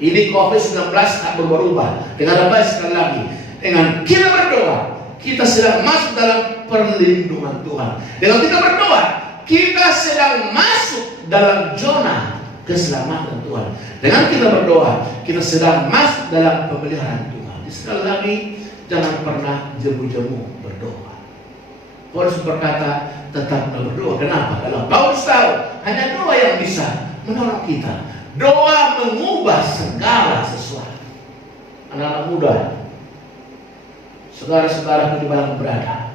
Ini COVID-19 tak berubah. Dengan apa sekali lagi? Dengan kita berdoa, kita sedang masuk dalam perlindungan Tuhan. Dengan kita berdoa, kita sedang masuk dalam zona keselamatan Tuhan. Dengan kita berdoa, kita sedang masuk dalam pemeliharaan Tuhan. Sekali lagi, jangan pernah jemu-jemu berdoa. Paulus berkata, tetaplah berdoa. Kenapa? Karena Paulus tahu hanya doa yang bisa menolong kita. Doa mengubah segala sesuatu. Anak-anak muda, saudara-saudara di mana berada,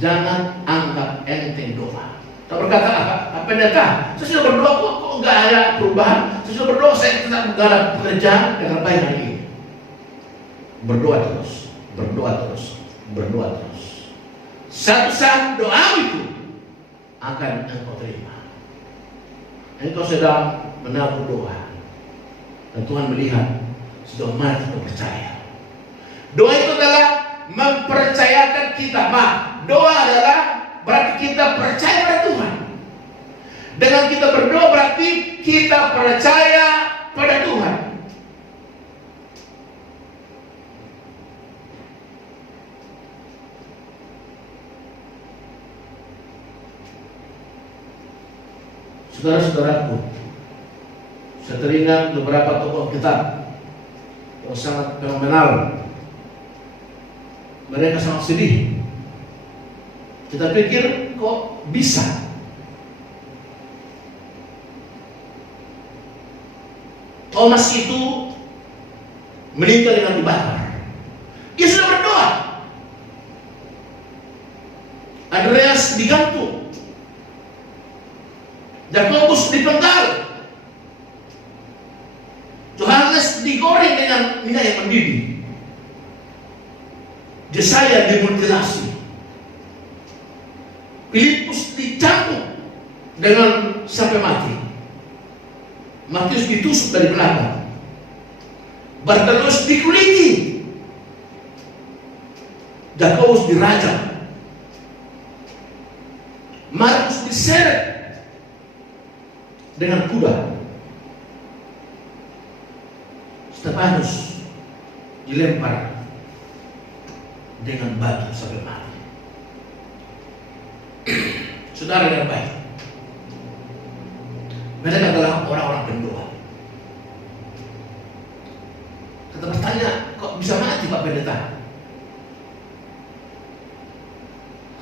jangan anggap enteng doa. Tak berkata apa pendeta, saya sudah berdoa kok nggak ada perubahan. Saya sudah berdoa, saya tetap menggarap pekerjaan dengan baik hari ini. Berdoa terus, berdoa terus, berdoa terus. Satu saat doa itu akan engkau terima. Engkau sedang menabuh doa, dan Tuhan melihat sejauh mana kita percaya. Doa itu adalah mempercayakan kita. Doa adalah berarti kita percaya pada Tuhan. Dengan kita berdoa berarti kita percaya pada Tuhan. Saudara-saudaraku, saya teringat beberapa tokoh kitab yang sangat fenomenal. Mereka sangat sedih. Kita pikir kok bisa? Thomas itu meninggal dengan dibakar. Dia sudah berdoa. Andreas digantung. Yakobus dipenggal. Yohanes digoreng dengan minyak yang mendidih. Yesaya dimutilasi. Filipus dicambuk dengan sampai mati. Matius ditusuk dari belakang. Bartolomeus dikuliti. Yakobus dirajam, Markus diseret dengan kuda, Stefanus dilempar dengan batu sampai mati. Saudara yang baik, mereka adalah orang-orang pendoa. Kita bertanya, kok bisa mati Pak Pendeta?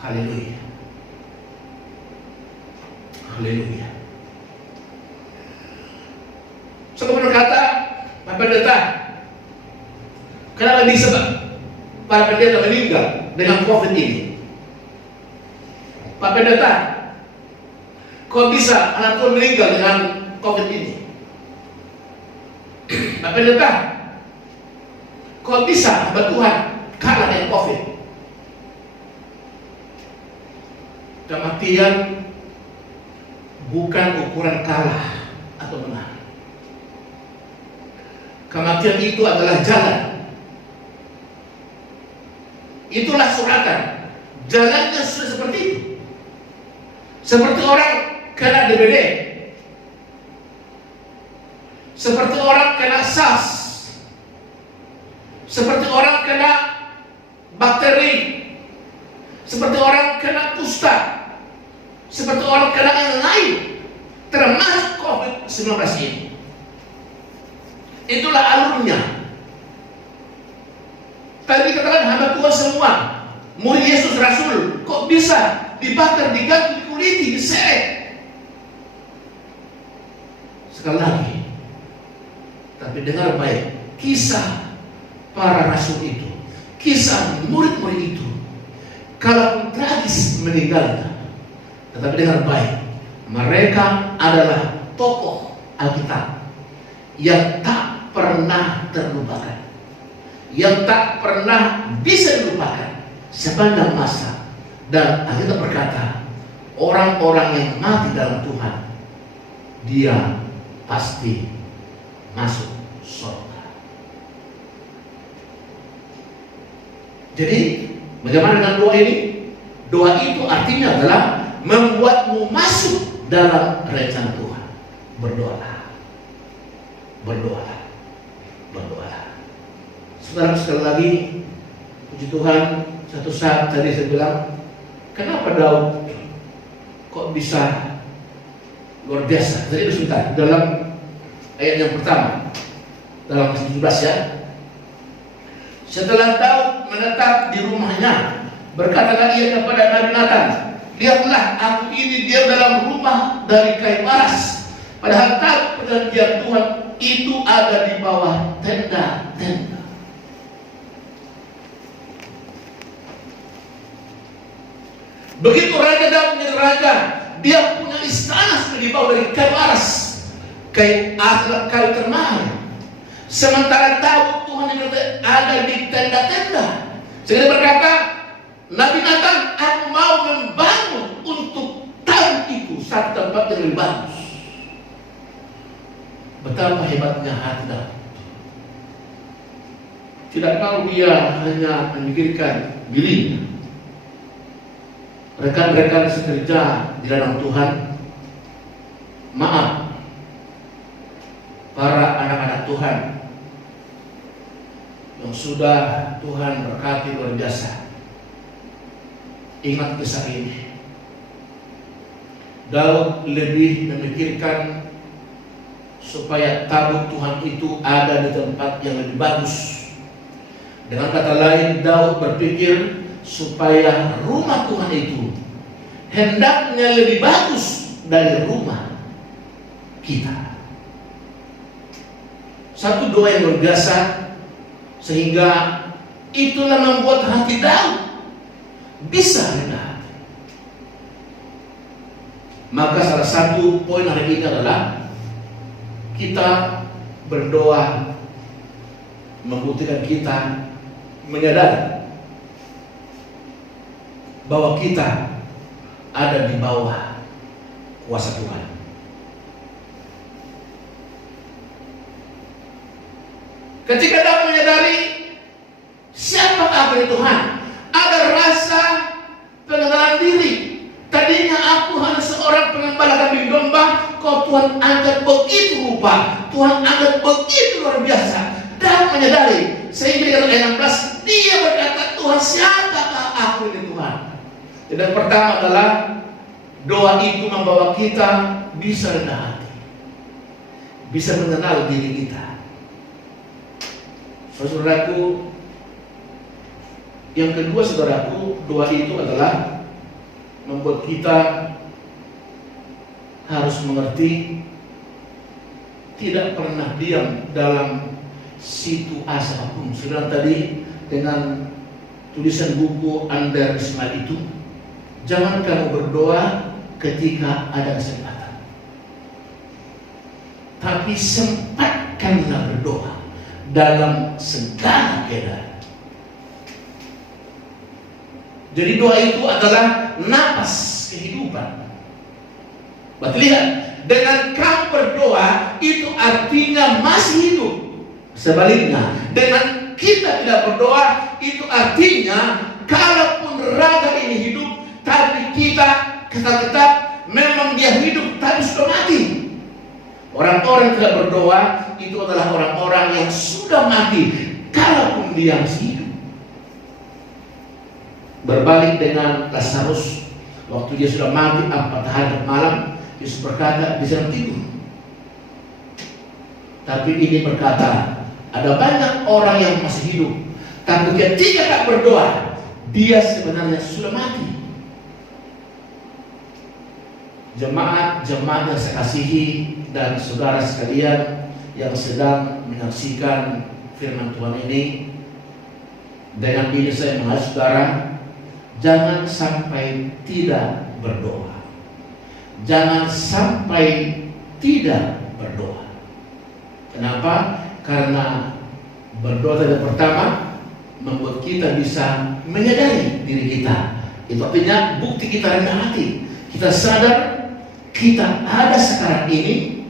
Haleluya. Haleluya. Saya berkata, Pak Pendeta, kenapa bisa para pendeta meninggal dengan COVID ini? Pak Pendeta, kok bisa anak Tuhan meninggal dengan COVID ini? Pak Pendeta, kok bisa hamba Tuhan kalah dengan COVID? Kematian bukan ukuran kalah atau menang. Kematian itu adalah jalan. Itulah suratan. Jalannya sudah seperti itu. Seperti orang kena DBD, seperti orang kena SARS, seperti orang kena bakteri, seperti orang kena kusta, seperti orang kena yang lain, termasuk COVID-19 ini. Itulah alurnya. Tadi katakan hamba Tuhan semua, murid Yesus Rasul, kok bisa dibakar, digantung, dikuliti, diseret? Sekali lagi, tapi dengar baik, kisah para rasul itu, kisah murid-murid itu, kalaupun tragis meninggalnya, tetapi dengar baik, mereka adalah tokoh Alkitab yang tak pernah terlupakan, yang tak pernah bisa dilupakan sepanjang masa. Dan Alkitab berkata, orang-orang yang mati dalam Tuhan, dia pasti masuk surga. Jadi bagaimana dengan doa ini? Doa itu artinya adalah membuatmu masuk dalam rencana Tuhan. Berdoalah, berdoalah, berdoalah. Saudara, sekali lagi, puji Tuhan, satu saat tadi saya bilang, kenapa Daud kok bisa luar biasa? Jadi sebentar, dalam ayat yang pertama, dalam 17 ya. Setelah Daud menetap di rumahnya, berkatalah ia kepada Nabi Nathan, lihatlah, aku ini diam dalam rumah dari kayu paras, padahal tabut perjanjian Tuhan itu ada di bawah tenda-tenda. Begitu Raja Daud menjadi raja, dia punya istana sudah dibawa dari kayu paras, kayu termahal. Sementara Daud Tuhan yang ada di tenda-tenda. Sehingga berkata, Nabi Nathan, aku mau membangun untuk Daud itu satu tempat yang lebih bagus. Betapa hebatnya hati Daud. Tidak tahu dia hanya memikirkan dirinya, rekan-rekan sekerja di dalam Tuhan, maaf, para anak-anak Tuhan yang sudah Tuhan berkati luar biasa. Ingat kisah ini. Daud lebih memikirkan supaya tabut Tuhan itu ada di tempat yang lebih bagus. Dengan kata lain, Daud berpikir supaya rumah Tuhan itu hendaknya lebih bagus dari rumah kita. Satu doa yang luar biasa, sehingga itulah membuat hati Daud bisa rendah. Maka salah satu poin hari ini adalah kita berdoa, membuktikan kita menyadari bahwa kita ada di bawah kuasa Tuhan. Ketika Daud menyadari siapa akhir Tuhan, ada Tuhan angkat begitu rupa, Tuhan angkat begitu luar biasa. Dan menyadari, sehingga ayat 16, dia berkata, Tuhan siapakah aku ini Tuhan? Dan pertama adalah doa itu membawa kita bisa rendah hati, bisa mengenal diri kita. Saudaraku, yang kedua saudaraku, doa itu adalah membuat kita harus mengerti tidak pernah diam dalam situasi apapun. Saudara tadi dengan tulisan buku Under Ismail itu, jangan kamu berdoa ketika ada kesempatan, tapi sempatkanlah berdoa dalam segala keadaan. Jadi doa itu adalah napas kehidupan. Berarti lihat, dengan kamu berdoa itu artinya masih hidup. Sebaliknya, dengan kita tidak berdoa itu artinya kalaupun raga ini hidup, tapi kita tetap memang dia hidup tapi sudah mati. Orang-orang yang tidak berdoa itu adalah orang-orang yang sudah mati kalaupun dia masih hidup. Berbalik dengan Lazarus, waktu dia sudah mati 4 hari malam, Yesus berkata, dia sedang tidur. Tapi ini berkata, ada banyak orang yang masih hidup, tapi ketika tak berdoa, dia sebenarnya sudah mati. Jemaat yang saya kasihi dan saudara sekalian yang sedang menyaksikan firman Tuhan ini, dengan ini saya mengajak saudara, jangan sampai tidak berdoa. Jangan sampai tidak berdoa. Kenapa? Karena berdoa yang pertama membuat kita bisa menyadari diri kita. Itu artinya bukti kita rendah hati. Kita sadar kita ada sekarang ini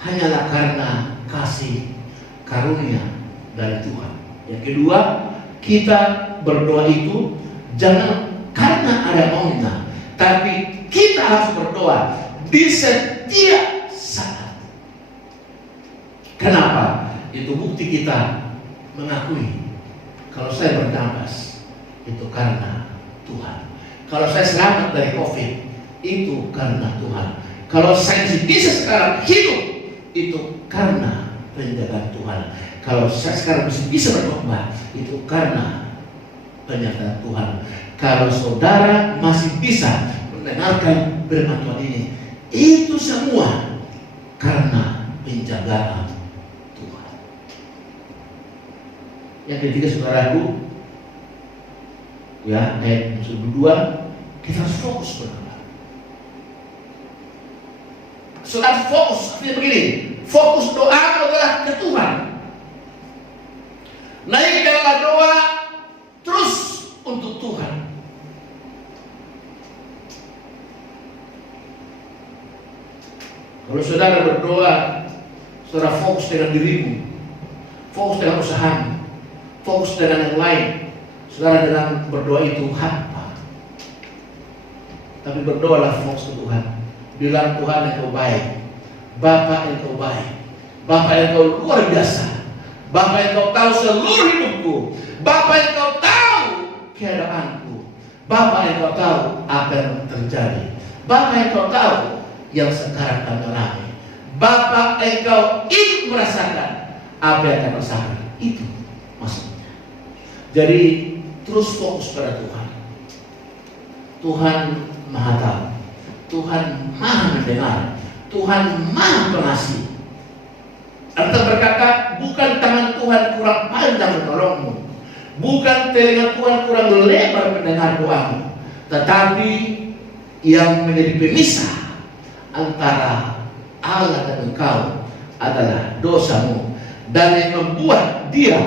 hanyalah karena kasih karunia dari Tuhan. Yang kedua, kita berdoa itu jangan karena ada maunya, tapi kita harus berdoa di setiap saat. Kenapa? Itu bukti kita mengakui kalau saya bernafas itu karena Tuhan. Kalau saya selamat dari COVID itu karena Tuhan. Kalau saya bisa sekarang hidup itu karena penjagaan Tuhan. Kalau saya sekarang bisa bertobat itu karena penyertaan Tuhan. Kalau saudara masih bisa mendengarkan firman Tuhan ini, itu semua karena penjagaan Tuhan. Yang ketiga saudaraku, ya ayat 2, kita harus fokus berdoa. Saudara fokus, artinya begini, fokus doa adalah ke Tuhan. Naikkanlah doa terus untuk Tuhan. Kalau saudara berdoa, saudara fokus dengan dirimu, fokus dengan usahamu, fokus dengan yang lain, saudara dengan berdoa itu hampa. Tapi berdoalah fokus ke Tuhan. Bilang, Tuhan engkau baik, Bapa engkau baik, Bapa engkau luar biasa, Bapa engkau tahu seluruh hidupku, Bapa engkau tahu keadaanku, Bapa engkau tahu apa yang terjadi, Bapa engkau tahu yang sekarang kami alami, Bapa engkau ingin merasakan apa yang kami rasakan. Itu maksudnya. Jadi terus fokus pada Tuhan. Tuhan Maha tahu, Tuhan Maha mendengar, Tuhan Maha pengasih. Artinya berkata, bukan tangan Tuhan kurang panjang menolongmu, bukan telinga Tuhan kurang lebar mendengar doamu, tetapi yang menjadi pemisah antara Allah dan engkau adalah dosamu, dan yang membuat dia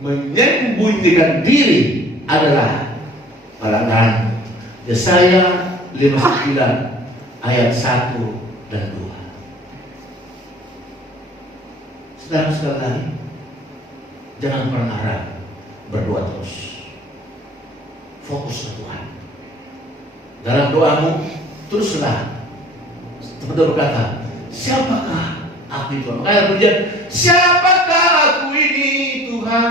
menyembunyikan diri adalah pelanggaran. Yesaya 59 ayat 1 dan 2. Saudara-saudara, jangan pernah ragu, berdoa terus, fokus ke Tuhan. Dalam doamu teruslah, seperti berkata, siapakah aku itu? Makanya pujian, siapakah aku ini Tuhan?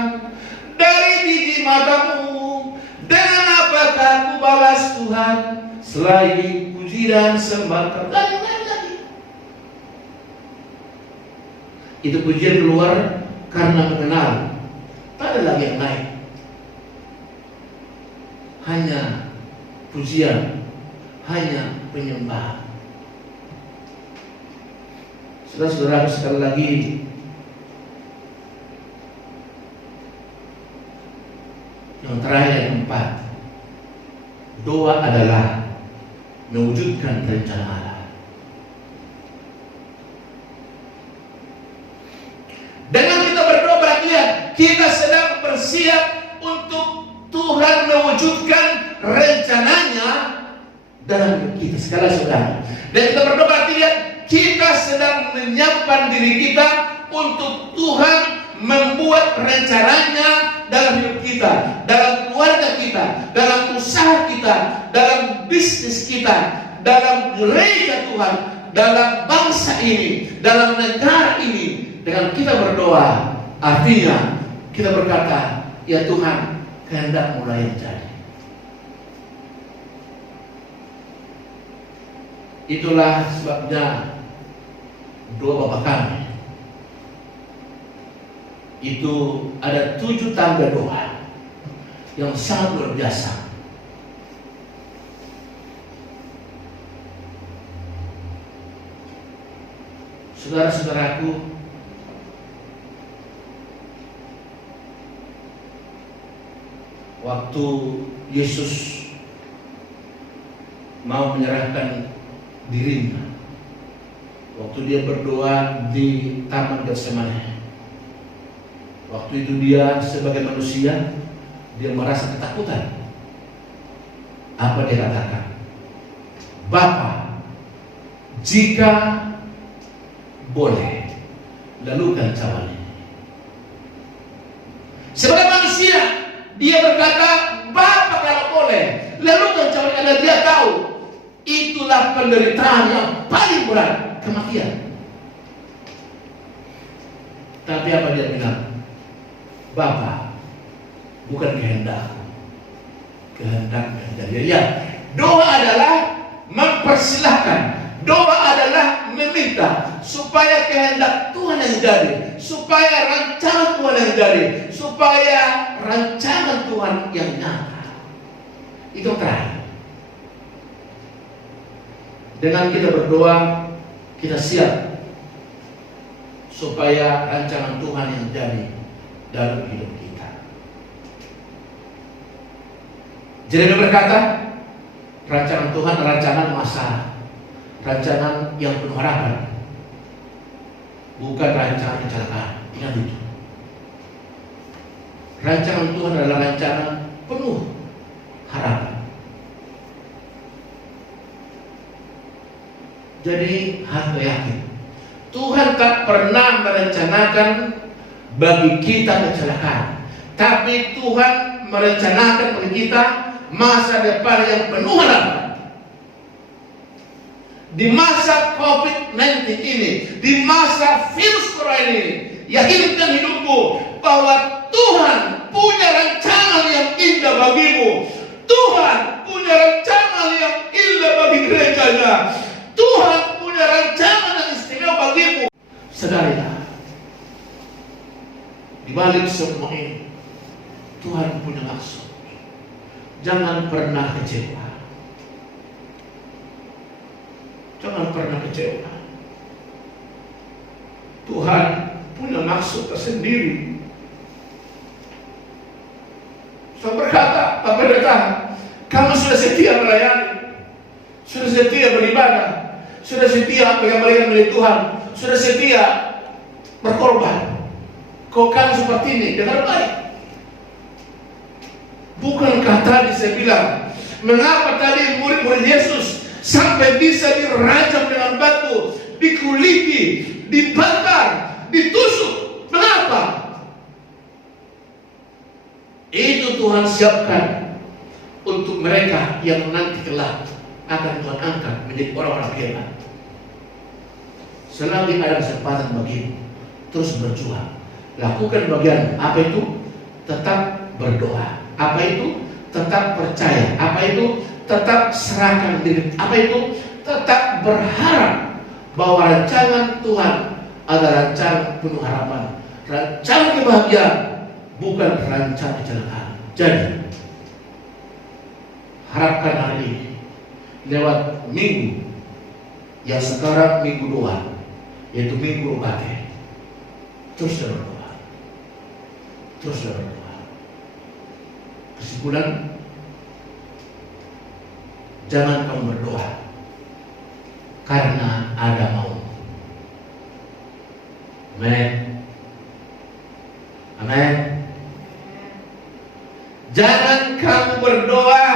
Dari biji matamu, dengan apakah aku balas Tuhan? Selain puji dan sembah dan lain lagi. Itu pujian keluar karena mengenal. Tak ada lagi yang lain. Hanya pujian, hanya penyembahan. Saudara-saudara, sekali lagi, yang terakhir yang keempat, doa adalah mewujudkan rencana Allah. Dengan kita berdoa berarti kita sedang bersiap untuk Tuhan mewujudkan rencananya dalam hidup kita. Sekali saudara, dan kita berdoa berarti kita sedang menyiapkan diri kita untuk Tuhan membuat rencananya dalam hidup kita, dalam keluarga kita, dalam usaha kita, dalam bisnis kita, dalam gereja Tuhan, dalam bangsa ini, dalam negara ini. Dengan kita berdoa, artinya kita berkata, ya Tuhan, kehendak mulai yang jadi. Itulah sebabnya doa Bapa kami itu ada 7 tangga doa yang sangat luar biasa. Saudara-saudaraku, waktu Yesus mau menyerahkan dirinya, waktu dia berdoa di Taman Getsemani, waktu itu dia sebagai manusia, dia merasa ketakutan. Apa dia katakan? Bapa, jika boleh, lalukan cawan ini. Sebagai manusia, dia berkata, Bapa kalau boleh, lalukan cawan ini. Dia tahu itulah penderitaan yang paling berat, kematian. Tapi apa dia bilang? Bapa, bukan kehendakku, kehendak yang jadi. Ya, doa adalah mempersilahkan. Doa adalah meminta supaya kehendak Tuhan yang jadi, supaya rancangan Tuhan yang jadi, supaya rancangan Tuhan yang nyata. Itu terakhir. Dengan kita berdoa, kita siap supaya rancangan Tuhan yang jadi dalam hidup kita. Jeremia berkata, rancangan Tuhan rancangan masa, rancangan yang penuh harapan, bukan rancangan kecelakaan. Ingat itu. Rancangan Tuhan adalah rancangan penuh harapan. Jadi harus yakin Tuhan tak pernah merencanakan bagi kita kecelakaan, tapi Tuhan merencanakan bagi kita masa depan yang penuh harapan. Di masa COVID-19 ini, di masa virus corona ini, yakinkan hidupmu bahwa Tuhan punya rancangan yang indah bagimu. Tuhan punya rancangan yang indah bagi gerejanya. Tuhan punya rancangan yang istimewa bagimu. Saudara, di balik semua ini, Tuhan punya maksud. Jangan pernah kecewa. Jangan pernah kecewa. Tuhan punya maksud tersendiri. Saya berkata, Bapak datang, kamu sudah setia melayani, sudah setia beribadah, sudah setia mengembalikan milik Tuhan, sudah setia berkorban. Kok kamu seperti ini? Dengar baik. Bukankah tadi saya bilang, mengapa tadi murid-murid Yesus sampai bisa dirajam dengan batu, dikuliti, dibakar, ditusuk? Mengapa? Itu Tuhan siapkan untuk mereka yang nanti kelak akan Tuhan angkat menjadi orang-orang hebat. selagi ada kesempatan bagimu, terus berjuang. Lakukan bagian. Apa itu? Tetap berdoa. Apa itu? Tetap percaya. Apa itu? Tetap serahkan diri. Apa itu? Tetap berharap bahwa rancangan Tuhan adalah rancangan penuh harapan, rancangan kebahagiaan, bukan rancangan kecelakaan. Jadi harapkan hari ini lewat minggu yang sekarang minggu 2, yaitu minggu Rukate, terus berdoa, terus berdoa. Kesimpulan, jangan kamu berdoa karena ada mau. Amin. Amin. Jangan kamu berdoa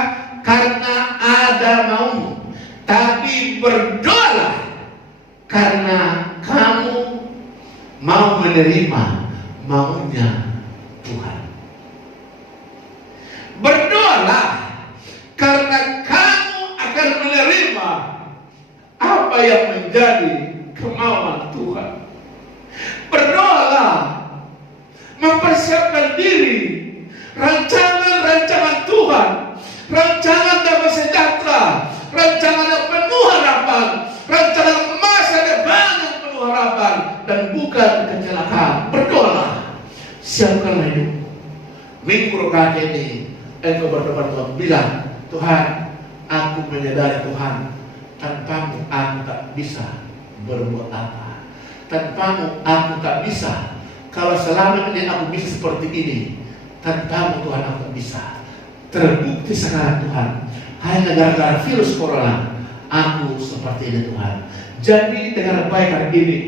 karena ada mau, tapi berdoalah karena kamu mau menerima maunya Tuhan. Berdoalah karena kamu akan menerima apa yang menjadi kemauan Tuhan. Berdoalah, mempersiapkan diri, rancangan-rancangan Tuhan, rancangan damai sejahtera, rancangan yang penuh harapan, rancangan masa depan yang penuh harapan, dan bukan kecelakaan. Berdoalah, siapkanlah hidup. Minggu Rukate ini engkau berdoa Tuhan, bilang, Tuhan, aku menyadari Tuhan, tanpamu aku tak bisa berbuat apa. Tanpamu aku tak bisa. Kalau selama ini aku bisa seperti ini, tanpamu Tuhan aku tak bisa. Terbukti sekarang Tuhan, hanya gara-gara virus corona aku seperti ini Tuhan. Jadi dengan baik hari ini,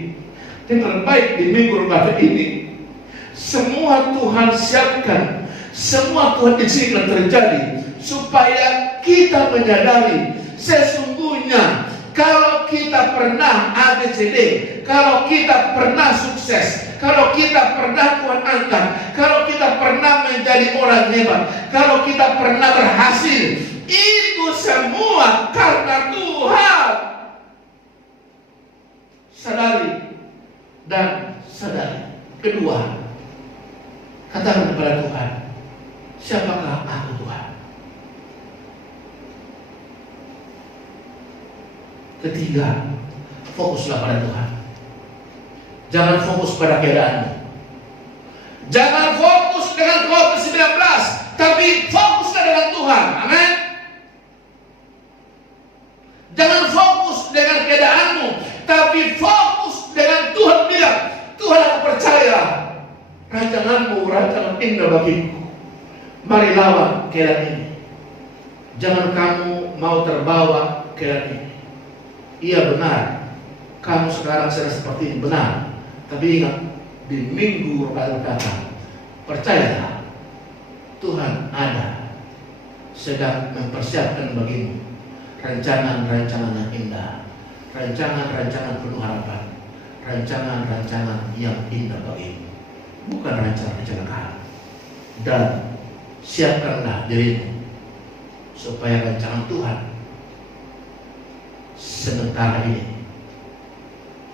dengan baik di minggu Rukate ini, semua Tuhan siapkan, semua Tuhan izinkan terjadi, supaya kita menyadari sesungguhnya kalau kita pernah ABCD, kalau kita pernah sukses, kalau kita pernah Tuhan angkat, kalau kita pernah menjadi orang hebat, kalau kita pernah berhasil, itu semua karena Tuhan. Sadari dan sadari. Kedua, katakan kepada Tuhan, siapakah aku Tuhan? Ketiga, fokuslah pada Tuhan. Jangan fokus pada keadaanmu. Jangan fokus dengan COVID-19, tapi fokuslah dengan Tuhan. Amin. Jangan fokus dengan keadaanmu, tapi fokus dengan Tuhan. Bilang, Tuhan, aku percaya rancanganmu, rancangan indah bagiku. Mari lawan keadaan ini. Jangan kamu mau terbawa keadaan ini. Iya benar, kamu sekarang sedang seperti ini, benar. Tapi ingat, di minggu Rukate datang, percayalah, Tuhan ada, sedang mempersiapkan bagimu rancangan-rancangan yang indah, rancangan-rancangan penuh harapan, rancangan-rancangan yang indah bagimu, bukan rancangan kecelakaan. Dan siapkanlah dirimu supaya rancangan Tuhan sementara ini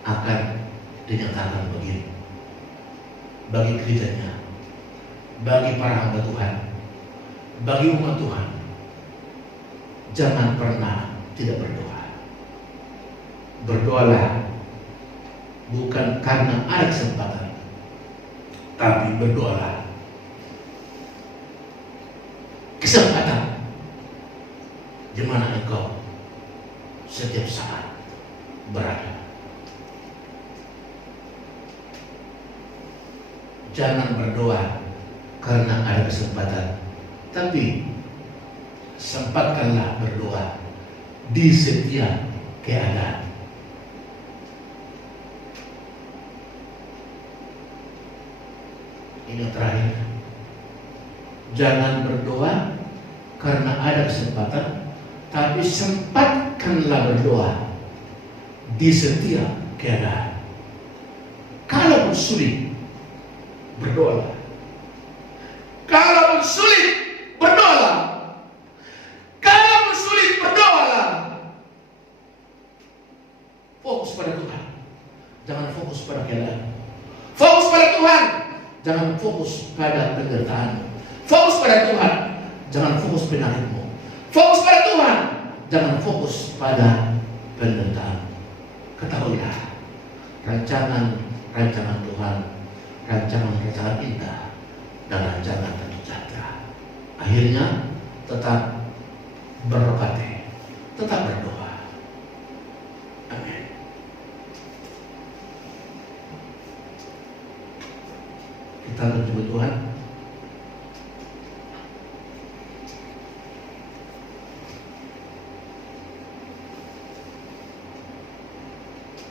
akan dinyatakan bagimu, bagi kerjanya, bagi para hamba Tuhan, bagi umat Tuhan. Jangan pernah tidak berdoa. Berdoalah bukan karena ada kesempatan, tapi berdoalah kesempatan di mana engkau setiap saat berada. Jangan berdoa karena ada kesempatan, tapi sempatkanlah berdoa di setiap keadaan. Ini yang terakhir. Jangan berdoa karena ada kesempatan, tapi sempatkanlah berdoa di setiap keadaan. Kalau sulit, berdoalah. Kalau sulit, berdoalah. Kalau sulit, berdoalah. Fokus pada Tuhan. jangan fokus pada penderitaanmu. Fokus pada Tuhan, jangan fokus penyakitmu. Fokus pada Tuhan, jangan fokus pada penderitaan. Ketahuilah, rancangan Tuhan, rancangan indah dan rancangan sejahtera. Akhirnya tetap berkati, tetap berdoa. Amin. Kita berjumpa Tuhan.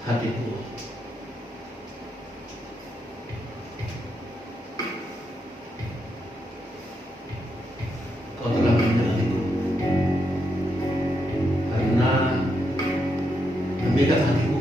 Hatiku kau telah menyerahku karena memikat hatiku.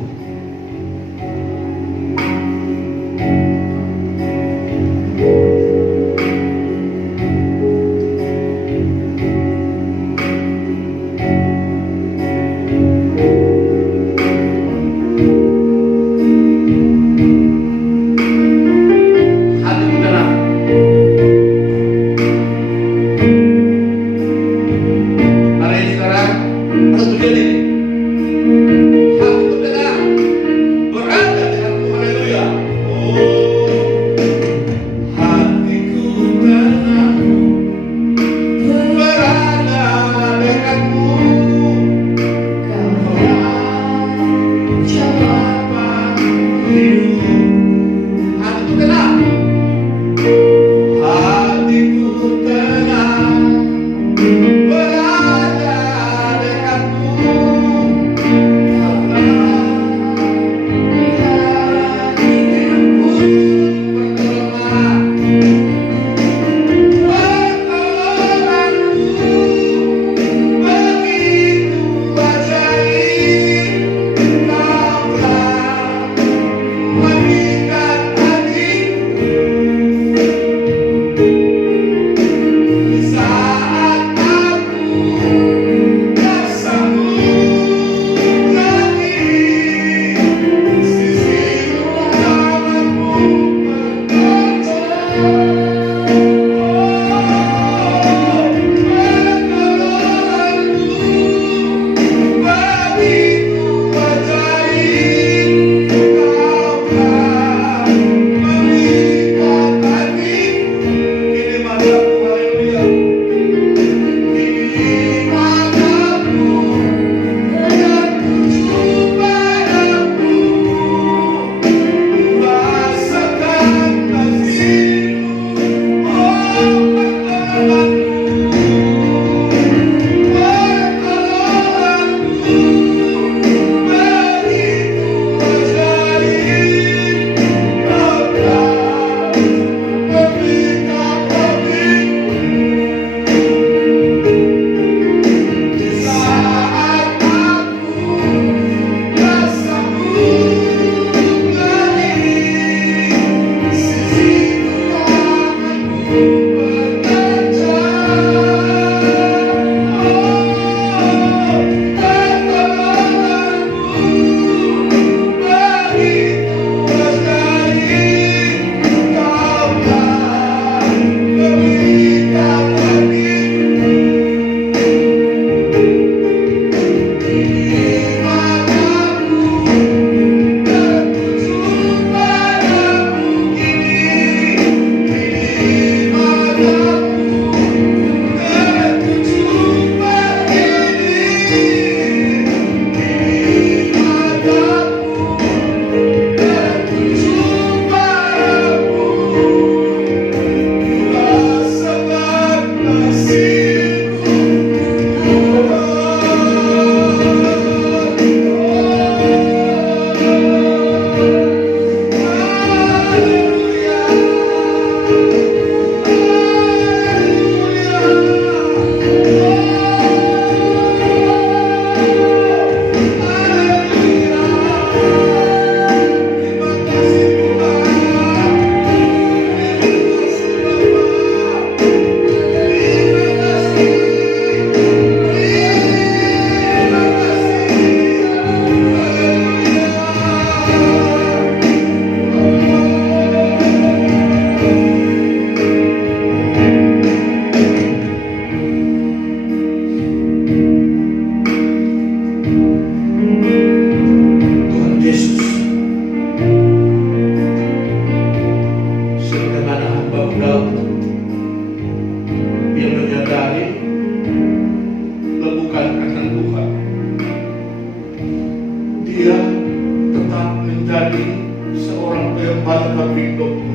menjadi seorang gembala kambing domba.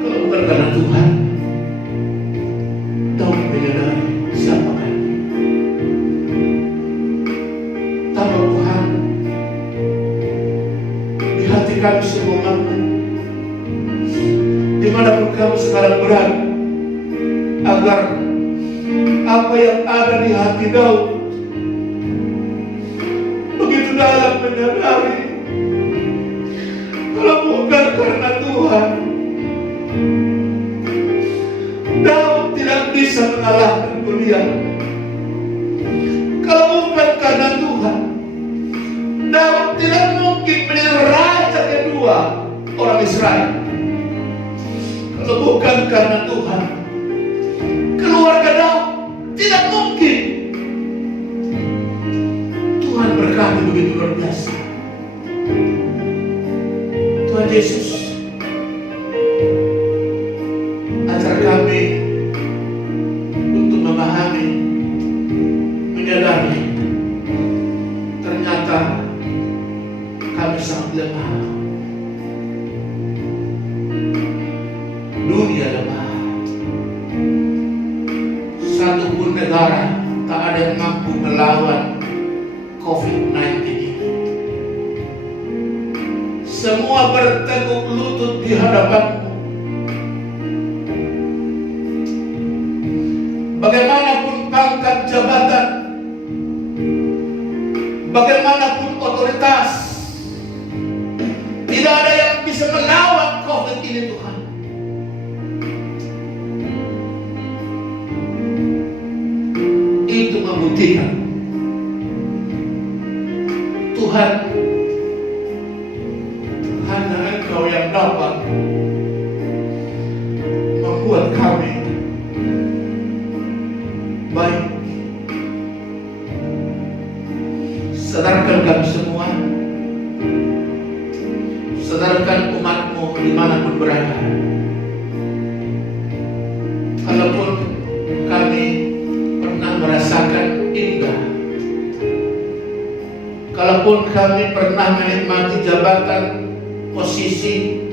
Kalau bukan karena Tuhan, Daud menyadari siapa kan. Tanpa Tuhan, di hati kami semua mampu, dimanapun kami sekarang berada, agar apa yang ada di hati Daud begitu dalam menyadari kalau bukan karena Tuhan, Daud tidak bisa mengalahkan Goliat. Kalau bukan karena Tuhan, Daud tidak mungkin menjadi raja kedua orang Israel. Kalau bukan karena Tuhan, keluarga Daud tidak mungkin. Tuhan berkati begitu luar biasa. Tuhan Yesus ajar kami untuk memahami, menyadari ternyata kami sangat lemah. Dunia lemah. Satu pun negara tak ada yang mampu melawan COVID-19 ini. Semua berteguk lutut di hadapanmu. Bagaimanapun pangkat jabatan, bagaimanapun otoritas, tidak ada yang bisa melawan COVID ini, Tuhan. Itu membuktikan Tuhan, hanya Engkau yang dapat membuat kami baik. Sadarkan kami semua, sadarkan umat-Mu dimanapun berada. Kalaupun kami pernah merasakan indah, kalaupun kami pernah menikmati jabatan, posisi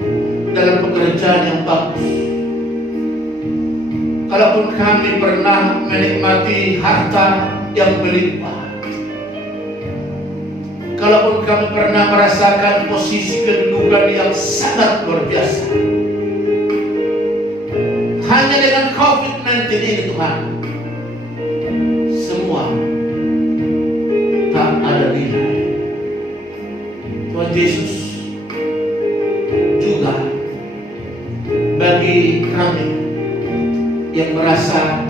dalam pekerjaan yang bagus, kalaupun kami pernah menikmati harta yang berlimpah, kalaupun kami pernah merasakan posisi kedudukan yang sangat luar biasa, hanya dengan COVID-19 ini, Tuhan, semua tak ada nilai. Tuhan Yesus, juga bagi kami yang merasa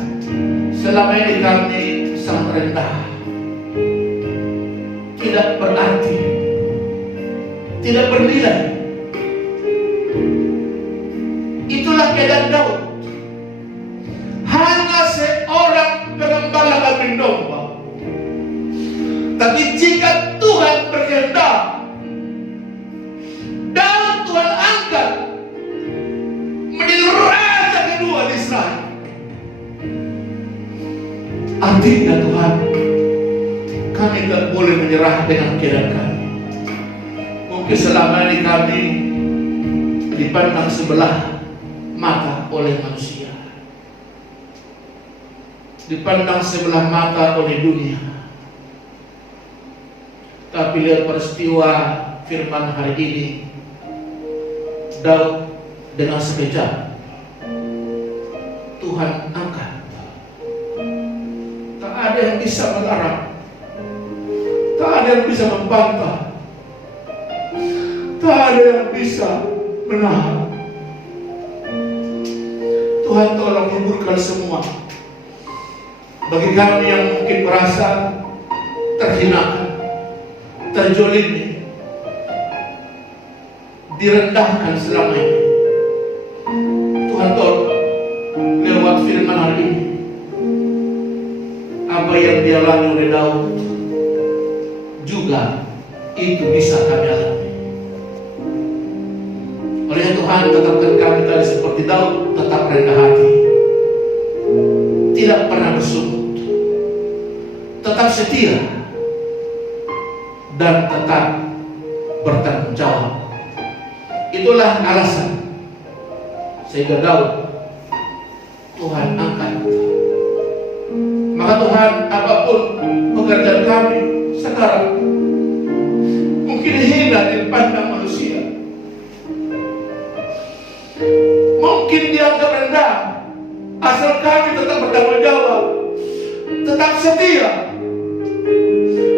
selama ini kami sangat rendah, tidak berarti, tidak bernilai. Itulah keadaan Daud, hanya seorang pengembala kambing domba. Tapi jika Tuhan berkehendak, Daud Tuhan angkat menjadi raja kedua di Israel. Artinya Tuhan, kami tak boleh menyerah dengan keadaan kami. Mungkin selama ini kami dipandang sebelah mata oleh manusia, dipandang sebelah mata oleh dunia. Tapi lihat peristiwa firman hari ini, Daud dengan sekejap Tuhan angkat. Tak ada yang bisa melarang, tak ada yang bisa membantah, tak ada yang bisa menahan. Tuhan tolong hiburkan semua. Bagi kami yang mungkin merasa terhinakan, terjolimi, direndahkan selama ini, Tuhan tolong lewat firman hari ini, apa yang dialami oleh Daud juga itu bisa kami alami. Oleh Tuhan, tetapkan kami tadi seperti Daud, tetap rendah hati, tidak pernah bersungut, tetap tetap setia dan tetap bertanggung jawab. Itulah alasan sehingga Daud Tuhan angkat. Maka Tuhan, apapun pekerjaan kami sekarang mungkin hina di pandang manusia, mungkin dianggap rendah, asal kami tetap bertanggung jawab, tetap setia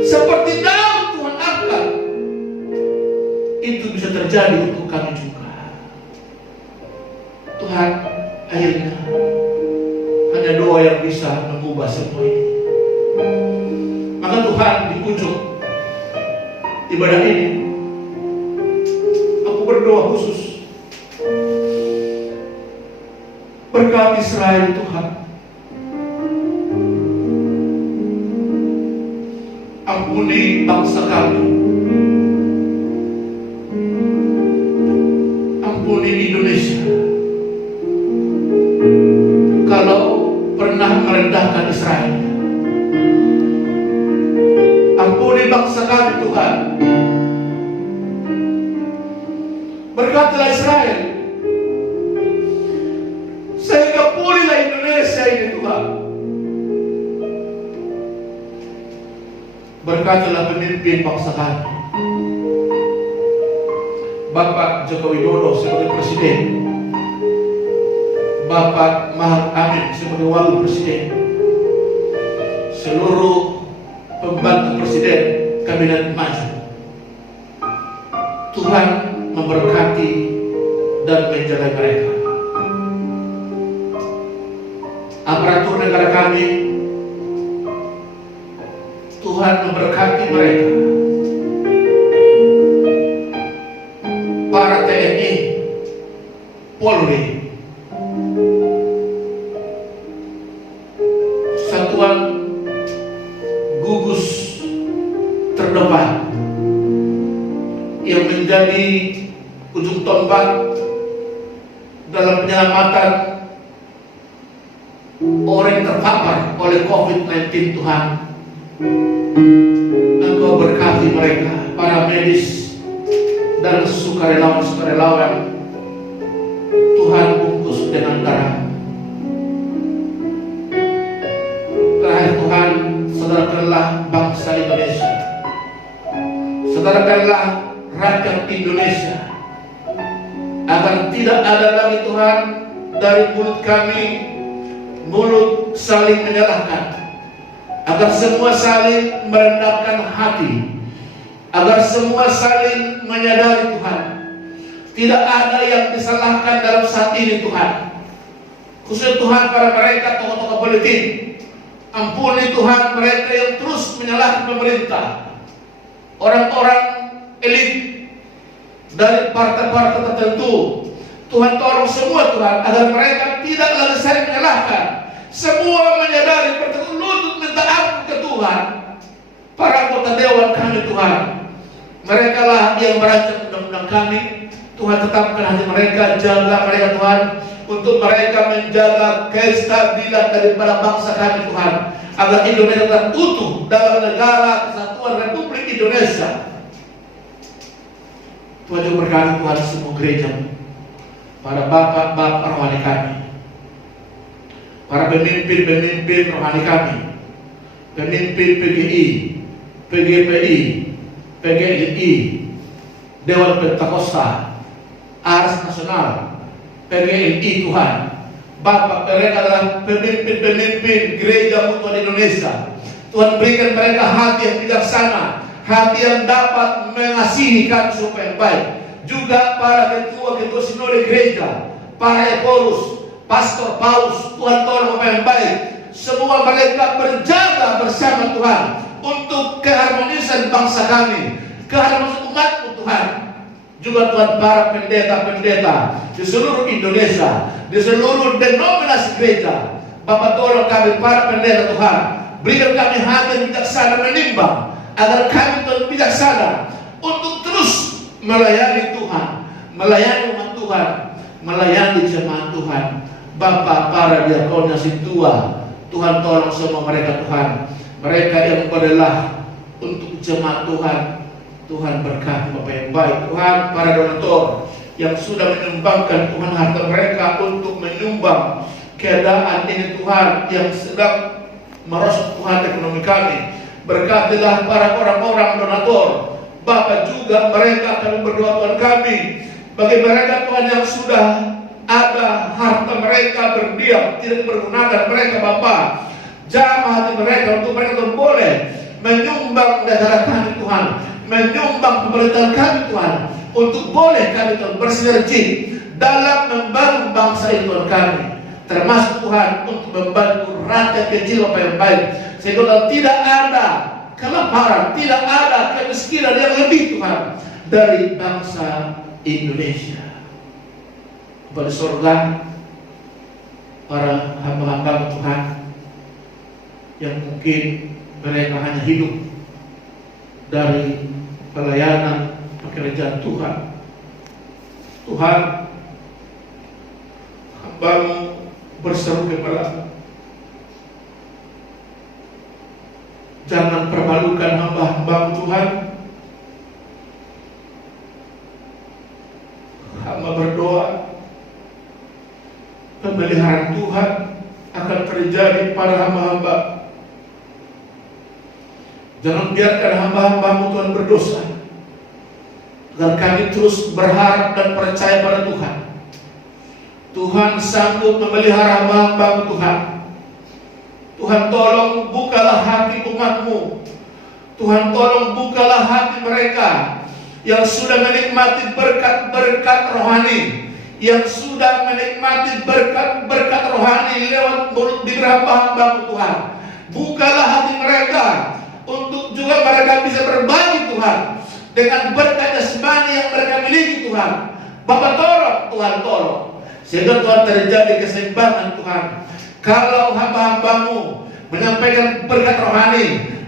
seperti Daud Tuhan angkat. Itu bisa terjadi untuk kami juga. Tuhan, akhirnya hanya doa yang bisa mengubah semua ini. Maka Tuhan, di ujung ibadah ini aku berdoa khusus, berkati Israel Tuhan. Ampuni bangsa kami, ampuni Indonesia kalau pernah merendahkan Israel. Ampuni bangsa kami Tuhan, berkatilah Israel sehingga pulihlah Indonesia ini Tuhan. Berkatilah pemimpin bangsa kami, Bapak Joko Widodo sebagai Presiden, Bapak Mahat Amin sebagai Wakil Presiden, seluruh pembantu Presiden Kabinet Maju. Tuhan memberkati dan menjaga mereka. Aparatur negara kami, Tuhan memberkati mereka. Para TNI, Polri, satuan gugus terdepan yang menjadi ujung tombak dalam penyelamatan orang yang terpapar oleh COVID-19. Tuhan, Engkau berkati mereka, para medis dan sukarelawan-sukarelawan. Tuhan, bungkus dengan darah. Terakhir Tuhan, saudarakanlah bangsa Indonesia, saudarakanlah rakyat Indonesia, agar tidak ada lagi Tuhan dari mulut kami mulut saling menyalahkan, agar semua saling merendahkan hati, agar semua saling menyadari Tuhan, tidak ada yang disalahkan dalam saat ini Tuhan. Khususnya Tuhan para mereka tokoh-tokoh politik, ampuni Tuhan mereka yang terus menyalahkan pemerintah, orang-orang elit dari partai-partai tertentu. Tuhan tolong semua Tuhan, agar mereka tidak lagi saling menyalahkan, semua menyadari, bertekuk lutut minta ampun ke Tuhan. Para anggota dewan kami Tuhan, mereka lah yang merancang undang-undang kami. Tuhan, tetapkan hati mereka, jaga mereka Tuhan, untuk mereka menjaga kestabilan daripada bangsa kami Tuhan, agar Indonesia tetap utuh dalam negara kesatuan Republik Indonesia. Tuhan juga berkati Tuhan semua gereja, para bapak-bapak rohani kami, para pemimpin-pemimpin rohani kami, pemimpin PGI, PGPI, PGRI, Dewan Pentakosta, Ars Nasional, PGRI Tuhan. Bapak, mereka adalah pemimpin-pemimpin gereja Mutual Indonesia. Tuhan, berikan mereka hati yang bijaksana, hati yang dapat mengasihi kami supaya yang baik. Juga para ketua-ketua sinode gereja, para eporus, pastor paus, Tuhan tolong yang baik. Semua mereka berjaga bersama Tuhan untuk keharmonisan bangsa kami, keharmonisan umatmu Tuhan. Juga Tuhan, para pendeta-pendeta di seluruh Indonesia, di seluruh denominasi gereja, Bapak tolong kami para pendeta Tuhan, berikan kami hati yang bijaksana menimbang, agar kami Tuhan bijaksana untuk terus melayani Tuhan, melayani umat Tuhan, melayani jemaat Tuhan. Bapak, para diakon yang tua, Tuhan tolong semua mereka Tuhan, mereka yang adalah untuk jemaat Tuhan. Tuhan berkati Bapak yang baik. Tuhan, para donatur yang sudah menyumbangkan Tuhan harta mereka untuk menyumbang keadaan ini Tuhan yang sedang merosot Tuhan ekonomi kami. Berkatilah para orang-orang donatur. Bapak juga mereka kami berdoa Tuhan kami. Bagi mereka Tuhan yang sudah ada harta mereka berdiam, tidak dipergunakan mereka Bapak. Jamah hati mereka untuk mereka Tuhan boleh menyumbang negara kami Tuhan, menyumbang pemerintahan kami Tuhan, untuk boleh kami Tuhan bersinergi dalam membangun bangsa ini Tuhan kami, termasuk Tuhan untuk membantu rakyat kecil Bapak yang baik, sehingga Tuhan tidak ada kelaparan, tidak ada kemiskinan yang lebih Tuhan dari bangsa Indonesia. Pada surga para hamba-hamba Tuhan yang mungkin mereka hanya hidup dari pelayanan pekerjaan Tuhan. Tuhan, hamba-Mu berseru kepada, jangan permalukan hamba-hamba-Mu Tuhan. Hamba berdoa pemeliharaan Tuhan akan terjadi pada hamba-hamba. Jangan biarkan hamba-hamba-Mu Tuhan berdosa, agar kami terus berharap dan percaya pada Tuhan. Tuhan sanggup memelihara hamba-hamba-Mu Tuhan. Tuhan tolong bukalah hati umat-Mu. Tuhan tolong bukalah hati mereka yang sudah menikmati berkat-berkat rohani, yang sudah menikmati berkat-berkat rohani lewat mulut bibir hamba-hamba-Mu Tuhan. Bukalah hati mereka untuk juga mereka bisa berbagi Tuhan dengan berkat jasmani yang mereka miliki Tuhan. Bapak tolong, Tuhan tolong, sehingga Tuhan terjadi keseimbangan Tuhan. Kalau hamba-hamba-Mu menyampaikan berkat rohani,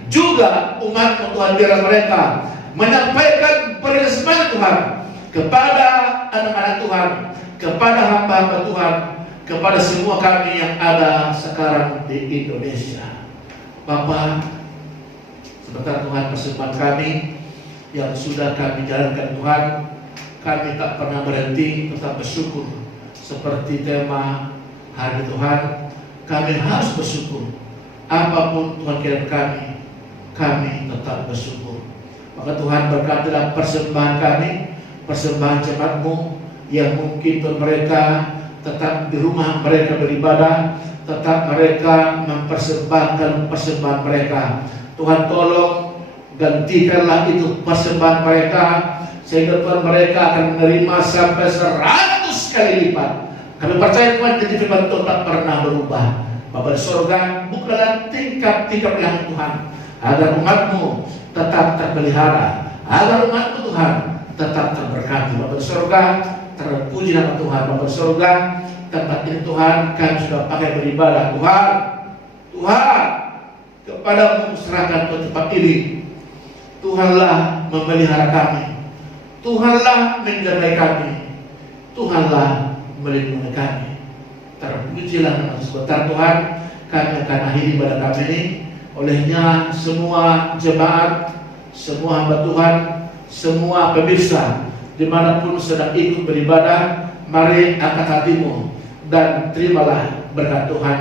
juga umat-Mu Tuhan, biarlah mereka menyampaikan berkat jasmani Tuhan kepada anak-anak Tuhan, kepada hamba-hamba Tuhan, kepada semua kami yang ada sekarang di Indonesia. Bapak, sebentar Tuhan, persembahan kami yang sudah kami jalankan Tuhan, kami tak pernah berhenti, tetap bersyukur. Seperti tema hari Tuhan, kami harus bersyukur. Apapun Tuhan kirim kami tetap bersyukur. Maka Tuhan berkatilah persembahan kami, persembahan jemaat-Mu yang mungkin Tuhan mereka tetap di rumah mereka beribadah, tetap mereka mempersembahkan persembahan mereka. Tuhan tolong gantikanlah itu persembahan mereka, sehingga Tuhan mereka akan menerima sampai 100 kali lipat. Kami percaya Tuhan, jadi firman Tuhan tak pernah berubah. Bapa di surga, bukalah tingkap-tingkap yang Tuhan, agar umat-Mu tetap terpelihara, agar umat-Mu Tuhan tetap terberkati. Bapa di surga, terpuji nama Tuhan. Bapa di surga, tempat ini Tuhan kami sudah pakai beribadah. Tuhan, kepada-Mu serahkan tempat ini. Tuhanlah memelihara kami, Tuhanlah menjaga kami, Tuhanlah melindungi kami. Terpujilah nama sebentar Tuhan. Kami akan akhiri ibadah kami ini. Olehnya semua jemaat, semua hamba Tuhan, semua pemirsa dimanapun sedang ikut beribadah, mari angkat hatimu dan terimalah berkat Tuhan.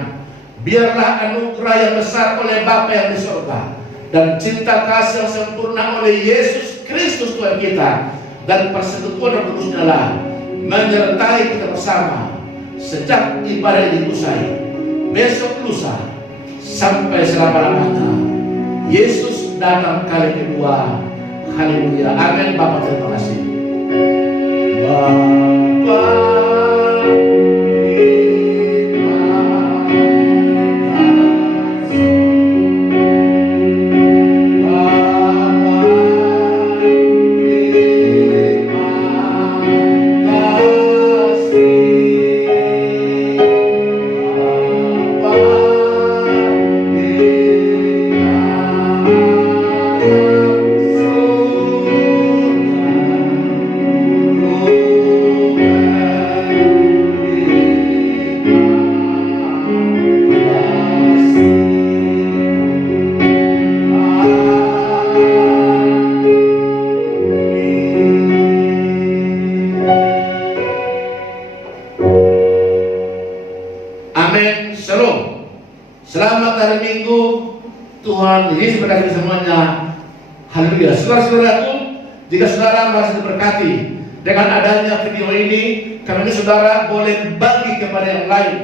Biarlah anugerah yang besar oleh Bapa yang di surga dan cinta kasih yang sempurna oleh Yesus Kristus Tuhan kita dan persekutuan Roh Kudus-Nya lah menyertai kita bersama sejak ibadah ini usai, besok lusa, sampai selama-lamanya. Yesus datang kali kedua. Haleluya. Amin. Bapak terima kasih. Bapa Amin. Shalom. Selamat hari Minggu. Tuhan Yesus berkati semuanya. Haleluya. Saudara-saudaraku, jika saudara merasa diberkati dengan adanya video ini, kami ini saudara boleh bagi kepada yang lain.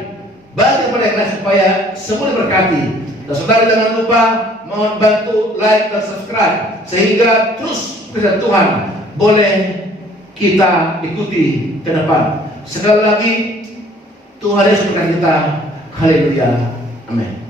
Bagi kepada yang lain supaya semua diberkati. Dan saudara jangan lupa mohon bantu like dan subscribe sehingga terus firman Tuhan boleh kita ikuti ke depan. Sekali lagi Tuhan Yesus berkati kita. Haleluya. Amin.